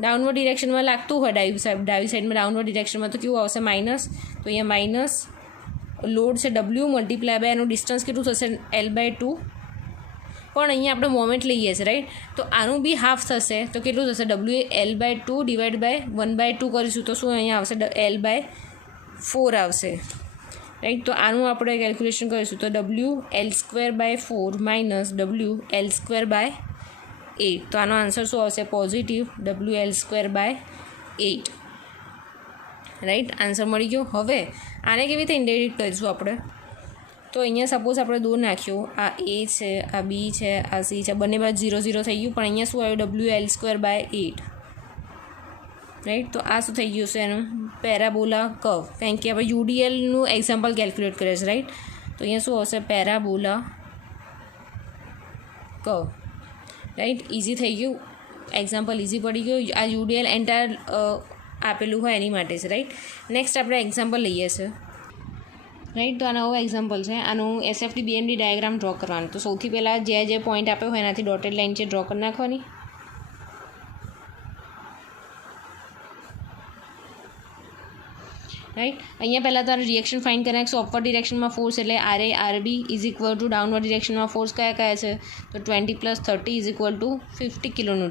ડાઉનવર્ડ ડિરેક્શનમાં લાગતું હોય ડાબી સાઈડમાં ડાઉનવર્ડ ડિરેક્શનમાં, તો કેવું આવશે માઇનસ. તો અહીંયા માઇનસ લોડ છે W મલ્ટીપ્લાય બાય એનું ડિસ્ટન્સ કેટલું થશે, L/2. પણ અહીંયા આપણે મોમેન્ટ લઈએ છીએ, રાઈટ. તો આનું બી હાફ થશે, તો કેટલું થશે, WL/2 ડિવાઈડ બાય 1/2 કરીશું, તો શું અહીંયા આવશે, L/4 આવશે, રાઈટ. તો આનું આપણે કેલ્ક્યુલેશન કરીશું, તો WL²/4 માઇનસ WL²/8. તો આનો આન્સર શું આવશે, પોઝિટિવ WL²/8, રાઈટ. આન્સર મળી ગયો. હવે આને કેવી રીતે ઇન્ડિરેક્ટ કરીશું આપણે? તો અહીંયા સપોઝ આપણે દૂર નાખ્યું, આ A છે, આ B છે, આ C છે, બંને બાજુ 0 0 થઈ ગયું, પણ અહીંયા શું આવ્યું, WL²/8, રાઈટ. તો આ શું થઈ ગયું છે એનું પેરાબોલા કર્વ, કારણ કે આપણે યુડીએલનું એક્ઝામ્પલ કેલ્ક્યુલેટ કરીએ છીએ, રાઈટ. તો અહીંયા શું આવશે, પેરાબોલા કર્વ, રાઈટ. ઇઝી થઈ ગયું, એક્ઝામ્પલ ઇઝી પડી ગયું. આ યુડીએલ એન્ટાયર આપેલું હોય એની માટે છે, રાઈટ. નેક્સ્ટ આપણે એક્ઝામ્પલ લઈએ છીએ, રાઈટ. તો આ નવો એક્ઝામ્પલ છે, આનું SFT BMD ડાયાગ્રામ ડ્રો કરવાનું. તો સૌથી પહેલાં જે પોઈન્ટ આપ્યો હોય એનાથી ડોટેડ લાઇન છે ડ્રો કરી નાખવાની. રાઈટ. અહીંયા પહેલાં તારે રિએક્શન ફાઇન્ડ કરી નાખશું. અપવર્ડ ડિરેક્શનમાં ફોર્સ એટલે RA RB is equal to downward ડિરેક્શનમાં ફોર્સ કયા છે, તો 20 + 30 is equal to 50 kN,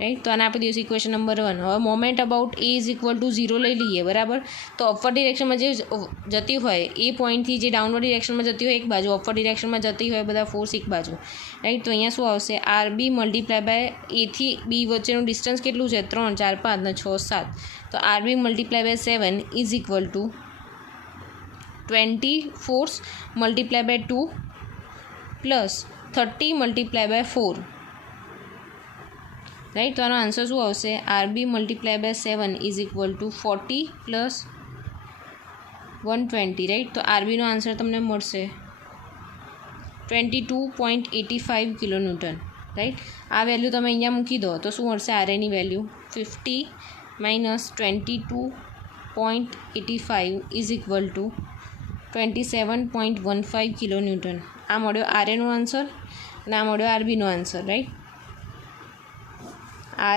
right. તો આને આપી દઈશું ઇક્વેશન નંબર 1. હવે moment about A is equal to 0 લઈ લઈએ, બરાબર. તો અપવર્ડ ડિરેક્શનમાં જે જતી હોય એ પોઈન્ટથી જે ડાઉનવર્ડ ડિરેક્શનમાં જતી હોય એક બાજુ, અપવર્ડ ડિરેક્શનમાં જતી હોય બધા ફોર્સ એક બાજુ, રાઈટ. તો અહીંયા શું આવશે, RB મલ્ટીપ્લાય બાય A થી B વચ્ચેનું ડિસ્ટન્સ કેટલું છે, 3 4 5 ને 6 7. તો RB multiply by 7 is equal to 20 force multiply by 2 plus 30 multiply by 4, right. તો આનો આન્સર શું આવશે, RB multiply by 7 is equal to 40 plus 120, right. તો RBનો આન્સર તમને મળશે 22.85 kN, રાઈટ. આ વેલ્યુ તમે અહીંયા મૂકી દો તો શું મળશે, RAની value 50 minus 22.85 is equal to 27.15 kN. આ મળ્યો RAનો આન્સર અને આ મળ્યો RBનો આન્સર, રાઈટ. RA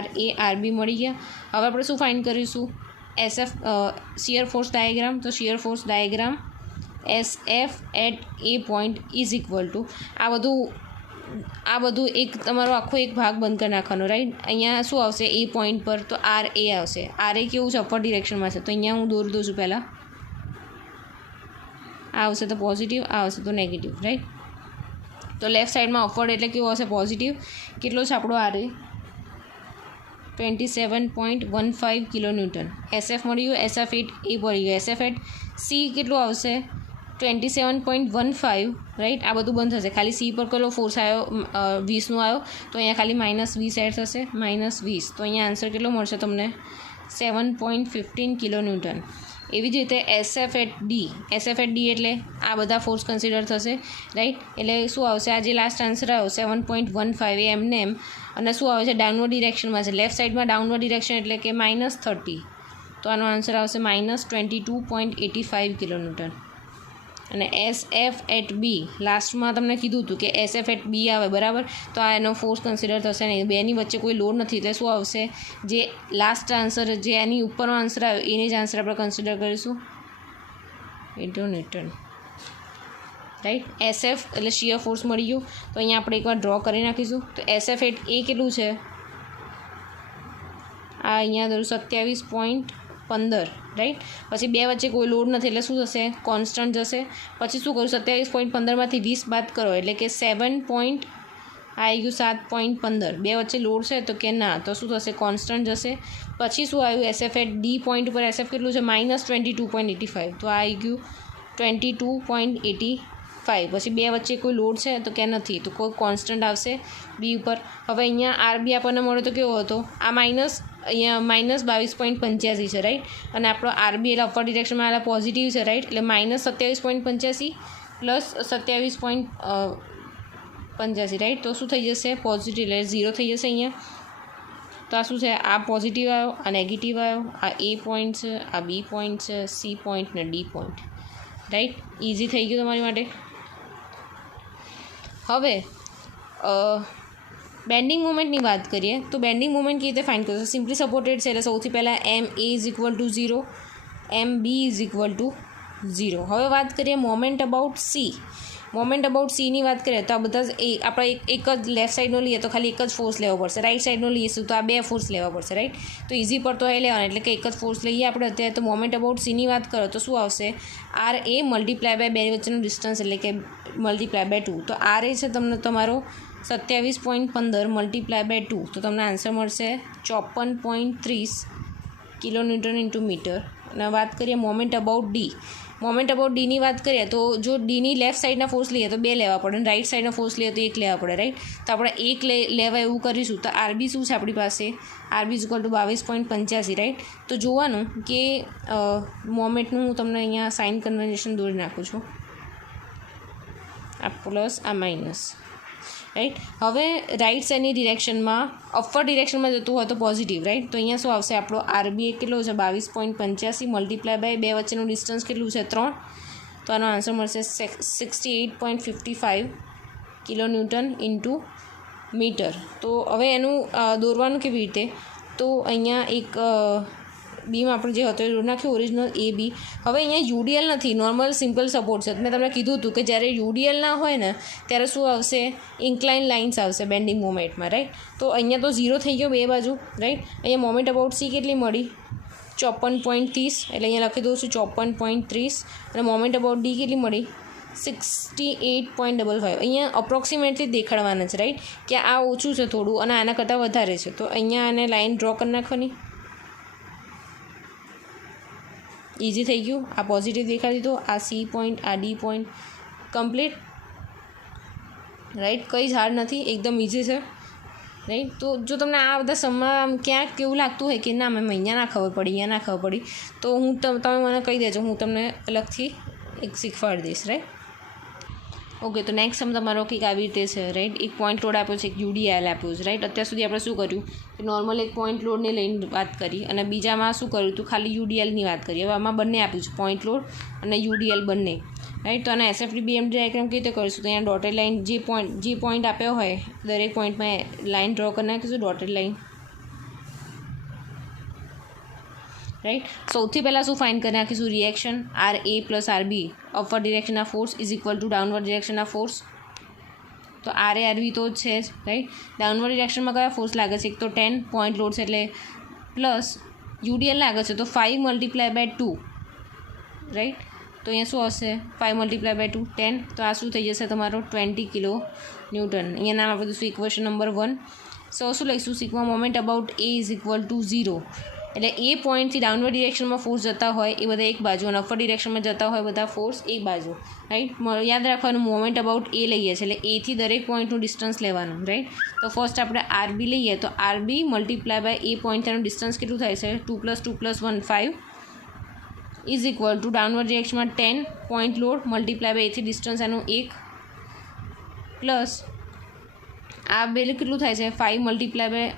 RB મળી ગયા. હવે આપણે શું ફાઇન્ડ કરીશું, SF શિયર ફોર્સ ડાયાગ્રામ. તો shear force diagram SF at A point is equal to આ બધું એક તમારો આખો એક ભાગ બંધ કરી નાખવાનો, રાઈટ. અહીંયા શું આવશે, A પોઈન્ટ પર તો RA આવશે. RA કેવું છે, અપર ડિરેક્શનમાં છે, તો અહીંયા હું દોરી દઉં છું પહેલાં. આ આવશે તો પોઝિટિવ, આ આવશે તો નેગેટિવ, રાઈટ. તો લેફ્ટ સાઈડમાં અપવર્ડ એટલે કેવું આવશે, પોઝિટિવ. કેટલો છે આપણો RA, 27.15 kN. SF મળી ગયું, SF એટ A પડી ગયું, SF એટ C કેટલું આવશે, 27.15, રાઈટ. આ બધું બંધ થશે, ખાલી C પર કેટલો ફોર્સ આવ્યો, 20નો આવ્યો, તો અહીંયા ખાલી -20 એડ થશે, -20. તો અહીંયા આન્સર કેટલો મળશે તમને, 7.15 kN. એવી જ રીતે SF at D, SF at D એટલે આ બધા ફોર્સ કન્સિડર થશે, રાઈટ. એટલે શું આવશે, આ જે લાસ્ટ આન્સર આવ્યો 7.15 એ એમને એમ, અને શું આવે છે ડાઉનવર્ડ ડિરેક્શનમાં છે, લેફ્ટ સાઈડમાં ડાઉનવર્ડ ડિરેક્શન એટલે કે -30, તો આનો આન્સર આવશે -22.85 કિલોન્યુટન. અને SF એટ બી લાસ્ટમાં તમને કીધું હતું કે SF એટ બી આવે, બરાબર, તો આ એનો ફોર્સ કન્સિડર થશે નહીં, બેની વચ્ચે કોઈ લોડ નથી, એટલે શું આવશે, જે લાસ્ટ આન્સર જે એની ઉપરનો આન્સર આવ્યો એને જ આન્સર આપણે કન્સિડર કરીશું, કિલોન્યુટન, રાઈટ. SF એટલે શિયર ફોર્સ મળી ગયું, તો અહીંયા આપણે એકવાર ડ્રો કરી નાખીશું. તો SF એટ એ કેટલું છે, આ અહીંયા ધરું 27.15, રાઈટ. પછી બે વચ્ચે કોઈ લોડ નથી એટલે શું થશે, કોન્સ્ટન્ટ જશે. પછી શું કરું, 27.15માંથી 20 બાદ કરો એટલે કે 7.15, બે વચ્ચે લોડ છે તો કે ના, તો શું થશે, કોન્સ્ટન્ટ જશે. પછી શું આવ્યું, SF એટ ડી પોઈન્ટ ઉપર SF કેટલું છે, -22.85, તો આ આવી ગયું 22.85. પછી બે વચ્ચે કોઈ લોડ છે તો કે નથી, તો કોઈ કોન્સ્ટન્ટ આવશે બી ઉપર. હવે અહીંયા આરબી આપણને મળ્યો તો કેવો હતો, આ અહીંયા -22.85 છે, રાઈટ. અને આપણો આરબી એટલે અપર ડિરેક્શનમાં આવેલા પોઝિટિવ છે, રાઈટ. એટલે -27.85 પ્લસ 27.85, રાઈટ. તો શું થઈ જશે, પોઝિટિવ, એટલે 0 થઈ જશે અહીંયા. તો આ શું છે, આ પોઝિટિવ આવ્યો, આ નેગેટિવ આવ્યો, આ એ પોઈન્ટ છે, આ બી પોઈન્ટ છે, સી પોઈન્ટ ને ડી પોઈન્ટ, રાઈટ. ઇઝી થઈ ગયું તમારી માટે. હવે બેન્ડિંગ મોમેન્ટની વાત કરીએ તો બેન્ડિંગ મોમેન્ટ કેવી રીતે ફાઇન્ડ કરશો, સિમ્પલી સપોર્ટેડ છે એટલે સૌથી પહેલાં MA = 0, MB = 0. હવે વાત કરીએ moment about C. Moment about સીની વાત કરીએ તો આ બધા આપણે એક જ લેફ્ટ સાઈડનો લઈએ તો ખાલી એક જ ફોર્સ લેવો પડશે, રાઈટ સાઈડનો લઈશું તો આ બે ફોર્સ લેવા પડશે, રાઈટ. તો ઇઝી પડતો એ લેવાનો એટલે કે એક જ ફોર્સ લઈએ આપણે અત્યારે. તો મોમેન્ટ અબાઉટ સીની વાત કરો તો શું આવશે, RA મલ્ટીપ્લાય બાય બે વચ્ચેનું ડિસ્ટન્સ એટલે કે મલ્ટીપ્લાય બાય 2. તો RA છે તમને તમારો 27.15 મલ્ટીપ્લાય બાય 2, તો તમને આન્સર મળશે 54.30 કિલોન્યુટન ઇન્ટુ મીટર. અને વાત કરીએ moment about D. Moment about ડીની વાત કરીએ તો જો ડીની લેફ્ટ સાઈડના ફોર્સ લઈએ તો બે લેવા પડે, અને રાઈટ સાઈડના ફોર્સ લઈએ તો એક લેવા પડે, રાઈટ. તો આપણે એક લેવા એવું કરીશું. તો આરબી શું છે આપણી પાસે, આરબી = 22.85, રાઈટ. તો જોવાનું કે મોમેન્ટનું હું તમને અહીંયા સાઇન કન્વેન્શન દોરી નાખું છું, આ પ્લસ આ માઇનસ, રાઈટ. હવે રાઈટ સાઈડની ડિરેક્શનમાં અપર ડિરેક્શનમાં જતું હોય તો પોઝિટિવ, રાઈટ. તો અહીંયા શું આવશે, આપણો આરબી કેટલો છે 22.85 મલ્ટીપ્લાય બાય બે વચ્ચેનું ડિસ્ટન્સ કેટલું છે 3, તો આનો આન્સર મળશે 68.55 કિલોન્યુટન ઇન્ટુ મીટર. તો હવે એનું દોરવાનું કેવી રીતે, તો અહીંયા એક બીમ આપણે જે હતો એ દોરી નાખ્યું, ઓરિજિનલ એ બી. હવે અહીંયા યુડીએલ નથી, નોર્મલ સિમ્પલ સપોર્ટ છે. મેં તમને કીધું હતું કે જ્યારે યુડીએલ ના હોય ને ત્યારે શું આવશે, ઇન્ક્લાઇન લાઇન્સ આવશે બેન્ડિંગ મોમેન્ટમાં, રાઈટ. તો અહીંયા તો 0 થઈ ગયો બે બાજુ, રાઈટ. અહીંયા મોમેન્ટ અબાઉટ સી કેટલી મળી, 54.30, એટલે અહીંયા લખી દઉં છું 54.30. અને મોમેન્ટ અબાઉટ ડી કેટલી મળી, 68.55. અહીંયા અપ્રોક્સિમેટલી દેખાડવાના છે, રાઈટ, કે આ ઓછું છે થોડું અને આના કરતાં વધારે છે. તો અહીંયા આને લાઇન ડ્રો કરી નાખવાની, ઇઝી થઈ ગયું. આ પોઝિટિવ દેખાડી દીધો, આ સી પોઈન્ટ, આ ડી પોઈન્ટ, કમ્પ્લીટ, રાઈટ. કંઈ જ હાર્ડ નથી, એકદમ ઇઝી છે, રાઈટ. તો જો તમને આ બધા સમમાં ક્યાંક કેવું લાગતું હોય કે ના મેમ અહીંયા ના ખબર પડી, અહીંયા ના ખબર પડી, તો તમે મને કહી દેજો, હું તમને અલગથી એક શીખવાડી દઈશ, રાઈટ. ઓકે, તો નેક્સ્ટ સમ તમારો કંઈક આવી રીતે છે, રાઈટ. એક પોઈન્ટ લોડ આપ્યો છે, એક યુડીએલ આપ્યું છે, રાઈટ. અત્યાર સુધી આપણે શું કર્યું કે નોર્મલ એક પોઈન્ટ લોડને લઈને વાત કરી, અને બીજામાં શું કર્યું હતું, ખાલી યુડીએલની વાત કરી. હવે આમાં બંને આપ્યું છે, પોઈન્ટ લોડ અને યુડીએલ બંને, રાઈટ. તો આને એસએફડી બીએમડી ડાયાગ્રામ કેવી રીતે કરીશું, તો અહીંયા ડોટેડ લાઇન જે પોઈન્ટ આપ્યો હોય દરેક પોઈન્ટમાં લાઇન ડ્રો કરી નાખીશું, ડોટેડ લાઇન, રાઈટ. સૌથી પહેલાં શું ફાઇન્ડ કરી નાખીશું, રિએક્શન RA + RB અપર ડિરેક્શનના ફોર્સ = ડાઉનવર્ડ ડિરેક્શનના ફોર્સ. તો RA RB તો જ છે જ, રાઈટ. ડાઉનવર્ડ ડિરેક્શનમાં કયા ફોર્સ લાગે છે, એક તો 10 પોઈન્ટ લોડ છે એટલે પ્લસ યુડીએલ લાગે છે તો 5 × 2, રાઈટ. તો અહીંયા શું આવશે, 5 × 2 10, તો આ શું થઈ જશે તમારો 20 કિલો ન્યૂટન. અહીંયા નામ આપી દઈશું ઇક્વેશન નંબર 1. સો શું લઈશું, સિગ્મા મોમેન્ટ અબાઉટ A = 0, એટલે એ પોઈન્ટથી ડાઉનવર્ડ ડિરેક્શનમાં ફોર્સ જતા હોય એ બધા એક બાજુ, અને અપર ડિરેક્શનમાં જતા હોય બધા ફોર્સ એક બાજુ, રાઈટ. યાદ રાખવાનું મોમેન્ટ અબાઉટ એ લઈએ છીએ એટલે એથી દરેક પોઈન્ટનું ડિસ્ટન્સ લેવાનું, રાઈટ. તો ફર્સ્ટ આપણે આરબી લઈએ તો આરબી મલ્ટીપ્લાય બાય એ પોઈન્ટ, તેનું ડિસ્ટન્સ કેટલું થાય છે, 2 + 2 + 1 5, ઇઝ ઇક્વલ ટુ ડાઉનવર્ડ ડિરેક્શનમાં 10 પોઈન્ટ લોડ મલ્ટીપ્લાય બાય એથી ડિસ્ટન્સ એનું 1 પ્લસ આ બે કેટલું થાય છે 5 મલ્ટીપ્લાય બાય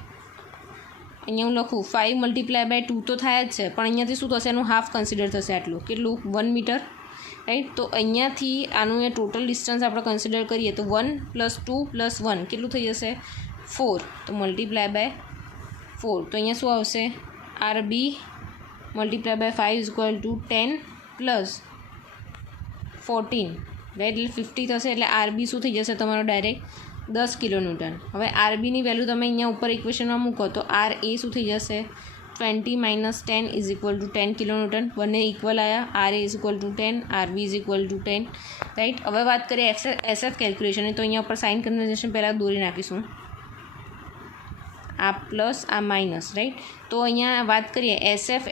અહીંયા હું લખું 5 મલ્ટીપ્લાય બાય 2 તો થાય જ છે પણ અહીંયાથી શું થશે એનું હાફ કન્સિડર થશે આટલું કેટલું 1 મીટર રાઈટ તો અહીંયાથી આનું એ ટોટલ ડિસ્ટન્સ આપણે કન્સિડર કરીએ તો 1 + 2 + 1 કેટલું થઈ જશે 4 તો મલ્ટીપ્લાય બાય 4 તો અહીંયા શું આવશે RB multiply by 5 is equal to 10 + 14 right એટલે 50 થશે એટલે RB શું થઈ જશે તમારો ડાયરેક્ટ 10 કિલોન્યુટન હવે RBની વેલ્યુ તમે અહીંયા ઉપર ઇક્વેશનમાં મૂકો તો RA શું થઈ જશે 20 - 10 ઇઝ ઇક્વલ ટુ 10 કિલોન્યુટન બંને ઇક્વલ આવ્યા RA is equal to 10 RB is equal to 10 right હવે વાત કરીએ SF કેલ્ક્યુલેશનની તો અહીંયા ઉપર સાઇન કન્વર્ઝેશન પહેલાં દોરી નાખીશું આ પ્લસ આ માઇનસ રાઈટ તો અહીંયા વાત કરીએ SF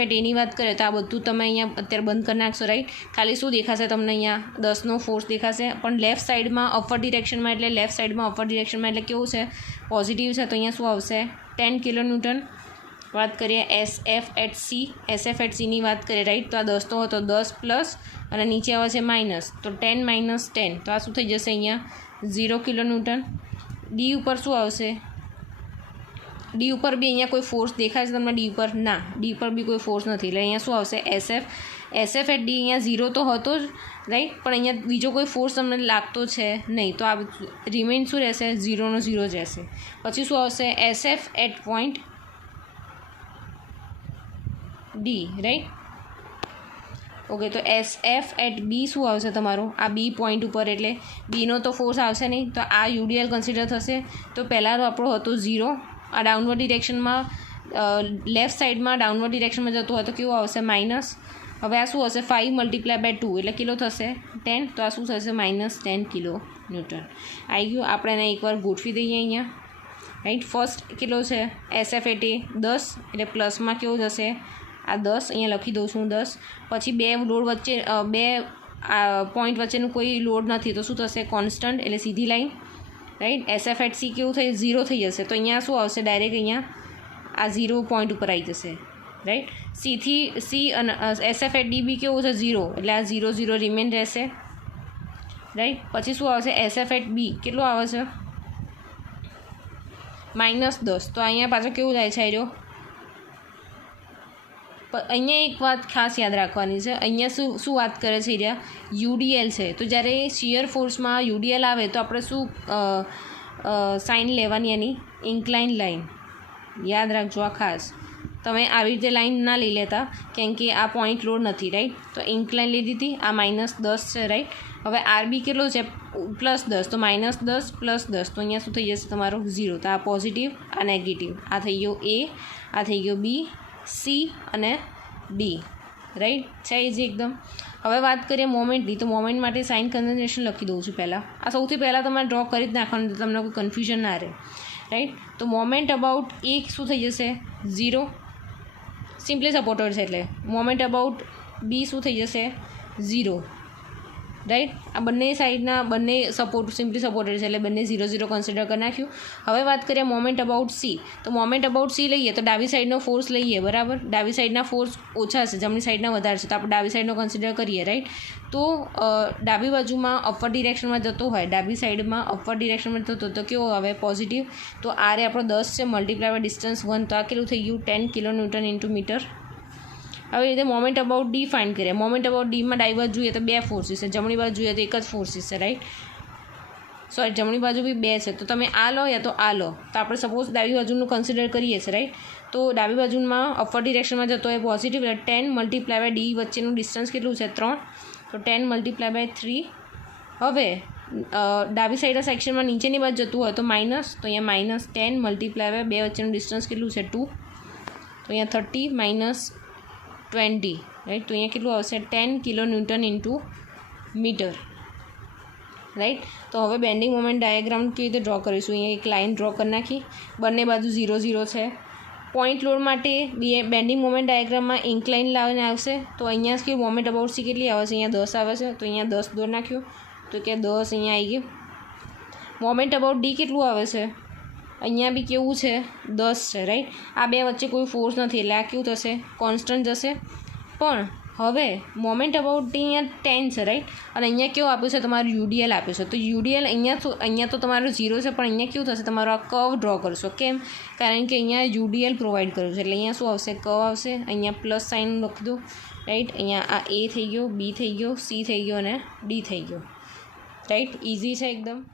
એટ એની વાત કરીએ તો આ બધું તમે અહીંયા અત્યારે બંધ કરી નાખશો રાઈટ ખાલી શું દેખાશે તમને અહીંયા 10નો ફોર્સ દેખાશે પણ લેફ્ટ સાઈડમાં અપર ડિરેક્શનમાં એટલે લેફ્ટ સાઈડમાં અપર ડિરેક્શનમાં એટલે કેવું છે પોઝિટિવ છે તો અહીંયા શું આવશે 10 કિલોન્યુટન વાત કરીએ SF એટ Cની વાત કરીએ રાઈટ તો આ 10 તો હતો 10 પ્લસ અને નીચે આવે છે માઇનસ તો 10 - 10 તો આ શું થઈ જશે અહીંયા 0 કિલોન્યુટન ડી ઉપર શું આવશે ડી ઉપર બી અહીંયા કોઈ ફોર્સ દેખાય છે તમને ડી ઉપર ના ડી ઉપર બી કોઈ ફોર્સ નથી એટલે અહીંયા શું આવશે SF એટ ડી અહીંયા 0 તો હતો જ રાઈટ પણ અહીંયા બીજો કોઈ ફોર્સ તમને લાગતો છે નહીં તો આ રિમેઇન શું રહેશે 0 જ રહેશે પછી શું આવશે SF at point D right okay તો SF એટ બી શું આવશે તમારું આ બી પોઈન્ટ ઉપર એટલે બીનો તો ફોર્સ આવશે નહીં તો આ UDL કન્સિડર થશે તો પહેલાં તો આપણો હતો 0 આ ડાઉનવર્ડ ડિરેક્શનમાં લેફ્ટ સાઈડમાં ડાઉનવર્ડ ડિરેક્શનમાં જતું હોય તો કેવું આવશે માઇનસ હવે આ શું હશે 5 મલ્ટીપ્લાય બાય 2 એટલે કેટલો થશે 10 તો આ શું થશે -10 કિલોન્યુટન આવી ગયું આપણે એને એકવાર ગોઠવી દઈએ અહીંયા રાઈટ ફર્સ્ટ કેટલો છે SF એટ 10 એટલે પ્લસમાં કેવું જશે આ 10 અહીંયા લખી દઉં છું 10 પછી બે લોડ વચ્ચે બે પોઈન્ટ વચ્ચેનું કોઈ લોડ નથી તો શું થશે કોન્સ્ટન્ટ એટલે સીધી line right SF at C કેવું થઈ 0 થઈ જશે તો અહીંયા શું આવશે ડાયરેક્ટ અહીંયા આ 0 પોઈન્ટ ઉપર આવી જશે રાઈટ C અને SF એટ D બી કેવું છે 0 એટલે આ 0 0 રિમેન રહેશે રાઈટ પછી શું આવશે SF એટ B કેટલું આવે છે -10 તો અહીંયા પાછું કેવું થાય છે આર્યો અહીંયા એક વાત ખાસ યાદ રાખવાની છે અહીંયા શું વાત કરે છે અહીંયા UDL છે તો જ્યારે શિયર ફોર્સમાં UDL આવે તો આપણે શું સાઇન લેવાની એની ઇન્ક્લાઇન લાઇન યાદ રાખજો આ ખાસ તમે આવી રીતે લાઇન ના લઈ લેતા કેમ કે આ પોઈન્ટ લોડ નથી રાઈટ તો ઇન્ક્લાઇન લીધી હતી આ -10 છે રાઈટ હવે RB કેટલો છે +10 તો -10 + 10 તો અહીંયા શું થઈ જશે તમારું 0 તો આ પોઝિટિવ આ નેગેટિવ આ થઈ ગયો A આ થઈ ગયો B C અને D રાઈટ છે એ જ એકદમ હવે વાત કરીએ મોમેન્ટની તો મોમેન્ટ માટે સાઇન કન્વર્ઝેશન લખી દઉં છું પહેલાં આ સૌથી પહેલાં તમારે ડ્રો કરી જ નાખવાનું તો તમને કોઈ કન્ફ્યુઝન ના રહે રાઈટ તો મોમેન્ટ અબાઉટ એક શું થઈ જશે 0 સિમ્પલી સપોર્ટેડ છે એટલે મોમેન્ટ અબાઉટ બી શું થઈ જશે 0 રાઈટ આ બંને સાઈડના બંને સિમ્પલી સપોર્ટેડ છે એટલે બંને 0 0 કન્સિડર કરી નાખ્યું હવે વાત કરીએ મોમેન્ટ અબાઉટ C તો મોમેન્ટ અબાઉટ C લઈએ તો ડાબી સાઈડનો ફોર્સ લઈએ બરાબર ડાબી સાઈડના ફોર્સ ઓછા છે જમણી સાઈડના વધારે છે તો આપણે ડાબી સાઈડનો કન્સિડર કરીએ રાઈટ તો ડાબી બાજુમાં અપર ડિરેક્શનમાં જતો હોય ડાબી સાઈડમાં અપર ડિરેક્શનમાં જતો તો કેવો આવે પોઝિટિવ તો આર આપણો 10 છે મલ્ટીપ્લાય બાય ડિસ્ટન્સ 1 તો આ કેટલું થઈ ગયું 10 કિલોન્યુટન ઇન્ટુ મીટર હવે રીતે મોમેન્ટ અબાઉટ ડી ફાઇન્ડ કરીએ મોમેન્ટ અબાઉટ ડીમાં ડાબી બાજુ જોઈએ તો 2 ફોર્સીસ છે જમણી બાજુ જોઈએ તો એક જ ફોર્સીસ છે રાઈટ સોરી જમણી બાજુ બી 2 છે તો તમે આ લો યા તો આ લો તો આપણે સપોઝ ડાબી બાજુનું કન્સિડર કરીએ છીએ રાઈટ તો ડાબી બાજુમાં અપર ડિરેક્શનમાં જતો હોય પોઝિટિવ એટલે 10 મલ્ટીપ્લાય બાય ડી વચ્ચેનું ડિસ્ટન્સ કેટલું છે 3 તો 10 મલ્ટીપ્લાય બાય 3 હવે ડાબી સાઈડના સેક્શનમાં નીચેની બાજુ જતું હોય તો માઇનસ તો અહીંયા -10 મલ્ટીપ્લાય બાય 2 વચ્ચેનું ડિસ્ટન્સ કેટલું છે 2 તો અહીંયા 30 - 20 રાઈટ તો અહીંયા કેટલું આવશે 10 કિલોન્યુટન ઇન્ટુ મીટર રાઈટ તો હવે બેન્ડિંગ મોમેન્ટ ડાયાગ્રામ કેવી રીતે ડ્રો કરીશું અહીંયા એક લાઇન ડ્રો કરી નાખી બંને બાજુ 0 0 છે પોઈન્ટ લોડ માટે બેન્ડિંગ મોમેન્ટ ડાયાગ્રામમાં ઇન્ક્લાઇન લાવીને આવશે તો અહીંયા કે મોમેન્ટ અબાઉટ સી કેટલી આવે છે અહીંયા 10 આવે છે તો અહીંયા 10 દોર નાખ્યું તો કે 10 અહીંયા આવી ગયું મોમેન્ટ અબાઉટ ડી કેટલું આવે છે અહીંયા બી કેવું છે 10 છે રાઈટ આ બે વચ્ચે કોઈ ફોર્સ નથી એટલે આ કેવું થશે કોન્સ્ટન્ટ જશે પણ હવે મોમેન્ટ અબાઉટ ટી અહીંયા 10 છે રાઈટ, અને અહીંયા કેવું આપ્યું છે તમારું યુડીએલ આપ્યું છે, તો યુડીએલ અહીંયા તો તમારું 0 છે, પણ અહીંયા કેવું થશે તમારો આ કર્વ ડ્રો કરશો. કેમ? કારણ કે અહીંયા યુડીએલ પ્રોવાઈડ કર્યું છે, એટલે અહીંયા શું આવશે કર્વ આવશે, અહીંયા પ્લસ સાઇન લખી દો રાઈટ, અહીંયા આ એ થઈ ગયો, બી થઈ ગયો, સી થઈ ગયો અને ડી થઈ ગયો રાઈટ. ઇઝી છે એકદમ.